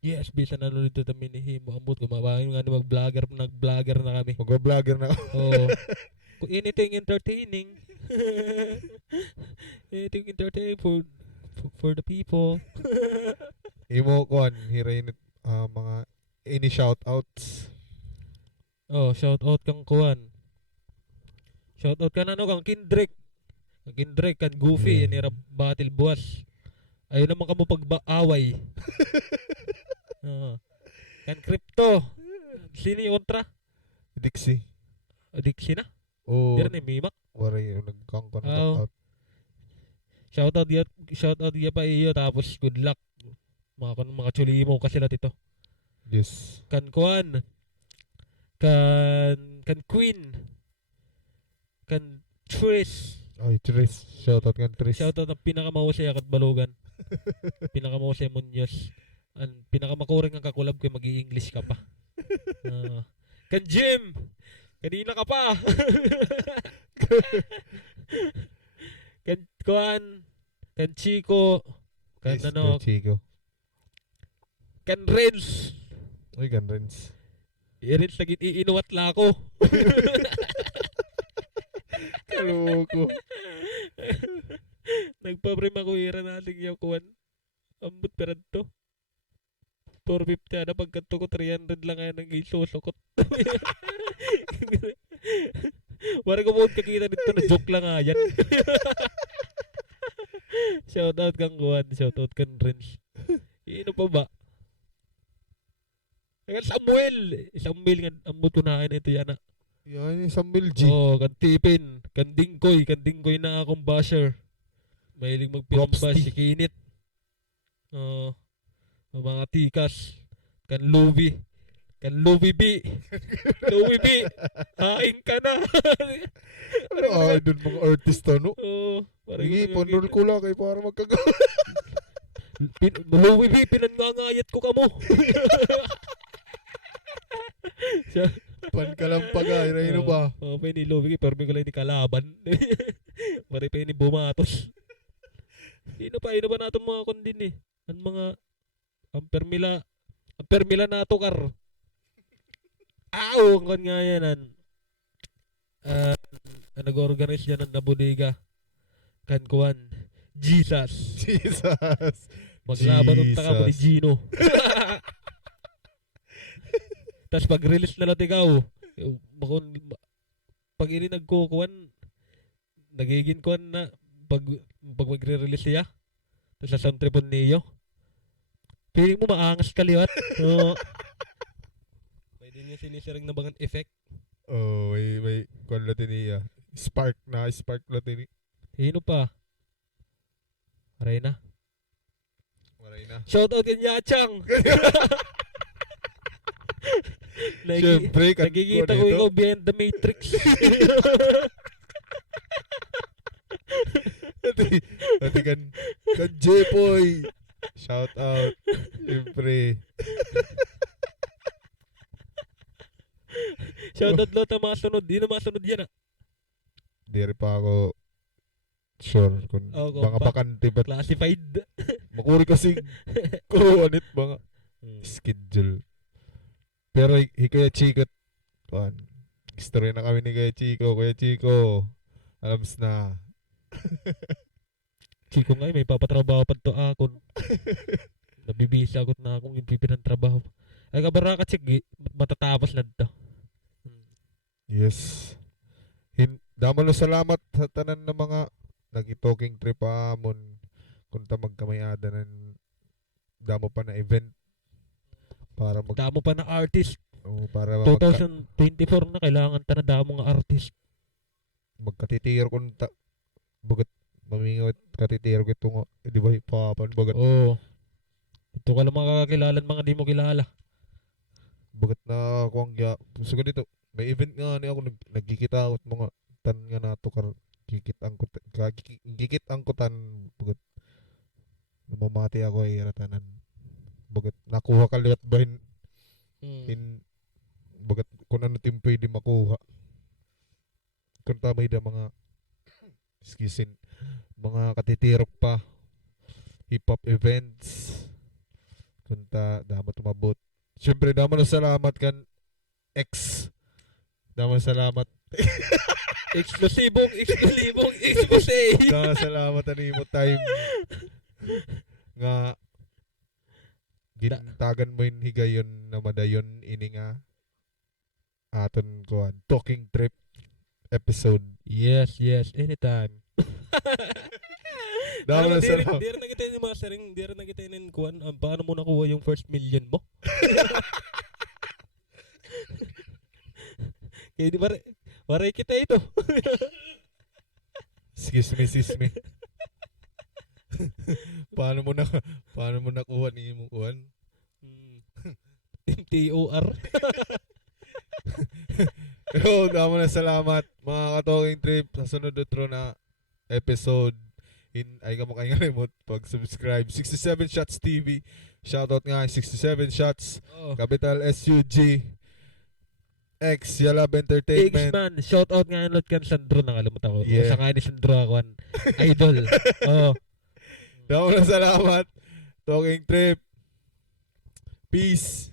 Yes, bisan ano dito kami ni Himo. Ambot kumabangin nga nag-vlogger na kami. Mag-vlogger na. Oo. Kung anything entertaining. Anything entertaining for the people. Imo kuan, hirain mga any shoutouts. Shout out kang kuan. Shout out ka na kang Kindrek. Kang Kindrek, kan Goofy, Yeah. nira battle buwas. Ayun naman ka mo pag-away. Kan Crypto. Sino yung kontra? Dixie. Dixie na? O Dira ni Mimak. waray yung nagkangkon Oo. out. Shout out dia pa iyo tapos good luck. Mga chuli mo kasi natin ito. Yes. Kan kuan. Kan Queen. Kan Tris. Ay, Tris. Shoutout kan Tris. Shoutout ng pinakamahusay akat balugan. Pinakamahusay Munoz. Ang pinakamakuring ang kakulab kay mag-i-English ka pa. Kan Jim. Kanina ka pa. Kan Kuan. Kan Chico. Kan Yes, ano. Chico. Kan Renz. Uy, kan Renz. Renz lagi iinuwat la ako. Kaloko. Nagpa-prima ko ira natin yung kuwan. Ambot perad to. 450 na pagkanto ko 300 lang nga nang isusukot. Wala ko mo kakita dito na joke lang nga yan. Shoutout kang kuwan. Shoutout kang Renz. Sino pa ba? Kaya Samuel nga ambot ko na ito yan. Yan yung Samuel G. Oh, kan Tipin, kan Dingkoy na akong basher. Mahilig magpirang bash si Kinit. Ang mga tikas, kan Louie B. Louie B, hain ka na. Doon mga artista, no? Parang Hindi, panol ko lang kayo para magkagawa. Louie B, pinangangayat ko ka mo. Siya, Pankalampagay, na ba? pa ni Louie B, pero may kalay ni kalaban. Pari pa ni bumatos. Ino pa natin mga kondin eh. Ang mga Ampermila na tukar. Kan nga yan. Nag-organize yan ng nabudega. Kan kuwan. Jesus. Maglaban ng taka mo ni Gino. Tapos pag-release na natin ikaw, pag ini nagkukuwan, nagiging kuwan na, pag magre-release siya, tapos sa Sam Tripon niyo, feeling mo maangas ka liwat. Pwede niya sinisiring na bangan effect. May kwan natin niya. Spark natin. Hino pa. Aray na. Shout Shout out kay Nyachang. Siyempre, Nagkikita ko ikaw behind the Matrix. Ati kan Jepoy. Shout out. Siyempre. Shout out lot ang mga sunod. Di na mga sunod yan Di rin pa ako sure kung mga bakante ba. Classified. Makuri kasi kuruanit mga schedule. Pero Kuya Chico, history na kami ni Kuya Chico, alams na. Chico nga may papatrabaho pa to akon. Nabibisa akot na akong yung pipinang trabaho. Ay kabara ka chigi, matatapos na to. Yes. Damo na salamat sa tanan ng mga nag-talking trip amon kung ta magkamayada ng damo pa na event para damo pa na artist. Para 2024 na kailangan ta na damo nga artist. Magkatitiro kung ta bagat mamingot katitiro kito nga di ba hipapan bagat. Ito ka lang makakakilala mga di mo kilala. Bagat na kuwang ya so dito may event nga ni ako nagkikita ako mga tan nga nato kar gigit angkutan bagat namamati ako ay ratanan bagat nakuha ka liwat ba in bagat kung ano tim pwede makuha kung tamay da mga excusin mga katitirok pa hip hop events kung ta damo tumabot syempre damo na salamat kan damo salamat Eksklusibong salamat ani mo time nga gintagan mo yung higayon na madayon ini nga aton kuan talking trip episode. Yes, anytime. Damo na salamat. Di rin nakita yung mastering, di rin nakita yung kuan, paano mo nakuha yung first million mo? Kaya di ba waray kita ito. Excuse me. paano mo nakuha ni mo kuan? MTOR. Pero damo na salamat mga ka-talking trip sa sunod na episode. Ay ka mo kayo remote pag-subscribe 67 Shots TV. Shoutout nga 67 Shots. Capital SUG X Yalab Entertainment. X-Man, shout out nga lot kan Sandro, nakalimutan ko. Yeah. Sa ni Sandro ako, idol. Damo na salamat. Talking trip. Peace.